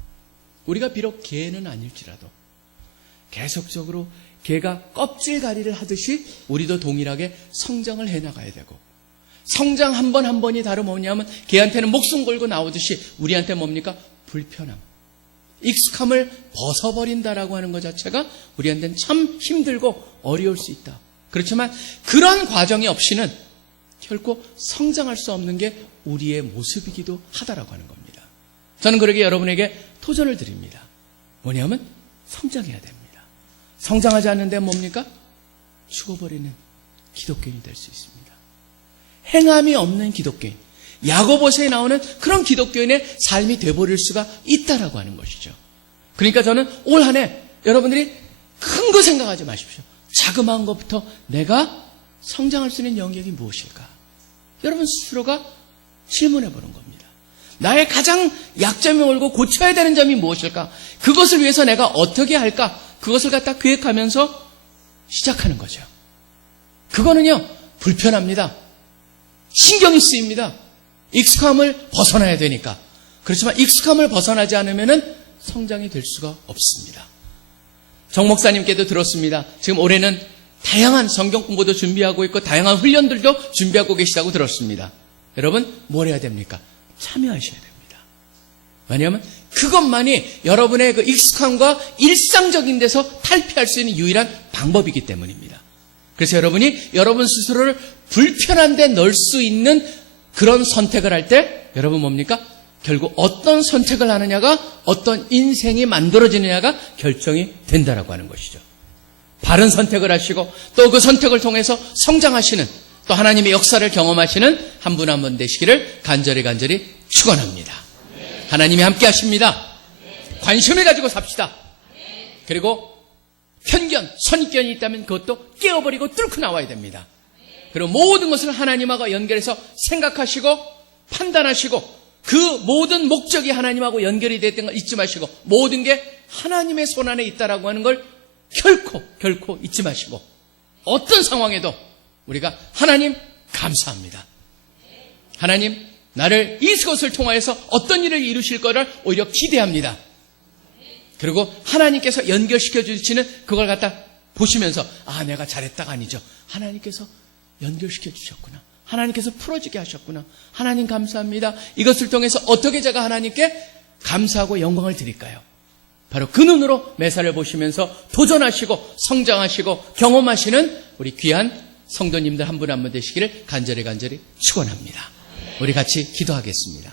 우리가 비록 개는 아닐지라도 계속적으로 개가 껍질갈이를 하듯이 우리도 동일하게 성장을 해나가야 되고 성장 한 번 한 번이 다른 뭐냐면 개한테는 목숨 걸고 나오듯이 우리한테 뭡니까? 불편함. 익숙함을 벗어버린다라고 하는 것 자체가 우리한테는 참 힘들고 어려울 수 있다. 그렇지만 그런 과정이 없이는 결코 성장할 수 없는 게 우리의 모습이기도 하다라고 하는 겁니다. 저는 그러게 여러분에게 도전을 드립니다. 뭐냐면 성장해야 됩니다. 성장하지 않는데 뭡니까? 죽어버리는 기독교인이 될 수 있습니다. 행함이 없는 기독교인. 야고보서에 나오는 그런 기독교인의 삶이 되어버릴 수가 있다라고 하는 것이죠. 그러니까 저는 올 한 해 여러분들이 큰 거 생각하지 마십시오. 자그마한 것부터 내가 성장할 수 있는 영역이 무엇일까? 여러분 스스로가 질문해 보는 겁니다. 나의 가장 약점이 뭘고 고쳐야 되는 점이 무엇일까? 그것을 위해서 내가 어떻게 할까? 그것을 갖다 계획하면서 시작하는 거죠. 그거는요 불편합니다. 신경이 쓰입니다. 익숙함을 벗어나야 되니까. 그렇지만 익숙함을 벗어나지 않으면 성장이 될 수가 없습니다. 정 목사님께도 들었습니다. 지금 올해는 다양한 성경 공부도 준비하고 있고 다양한 훈련들도 준비하고 계시다고 들었습니다. 여러분 뭘 해야 됩니까? 참여하셔야 됩니다. 왜냐하면 그것만이 여러분의 그 익숙함과 일상적인 데서 탈피할 수 있는 유일한 방법이기 때문입니다. 그래서 여러분이 여러분 스스로를 불편한 데 넣을 수 있는 그런 선택을 할 때 여러분 뭡니까? 결국 어떤 선택을 하느냐가 어떤 인생이 만들어지느냐가 결정이 된다라고 하는 것이죠. 바른 선택을 하시고 또 그 선택을 통해서 성장하시는 또 하나님의 역사를 경험하시는 한 분 한 분 되시기를 간절히 축원합니다. 하나님이 함께 하십니다. 관심을 가지고 삽시다. 그리고 편견, 선입견이 있다면 그것도 깨어버리고 뚫고 나와야 됩니다. 그리고 모든 것을 하나님하고 연결해서 생각하시고 판단하시고 그 모든 목적이 하나님하고 연결이 됐던 걸 잊지 마시고 모든 게 하나님의 손 안에 있다라고 하는 걸 결코 잊지 마시고 어떤 상황에도 우리가 하나님 감사합니다. 하나님 나를 이것을 통하여서 어떤 일을 이루실 거를 오히려 기대합니다. 그리고 하나님께서 연결시켜 주시는 그걸 갖다 보시면서 내가 잘했다가 아니죠. 하나님께서 연결시켜 주셨구나. 하나님께서 풀어지게 하셨구나. 하나님 감사합니다. 이것을 통해서 어떻게 제가 하나님께 감사하고 영광을 드릴까요? 바로 그 눈으로 매사를 보시면서 도전하시고 성장하시고 경험하시는 우리 귀한 성도님들 한 분 한 분 되시기를 간절히 축원합니다. 우리 같이 기도하겠습니다.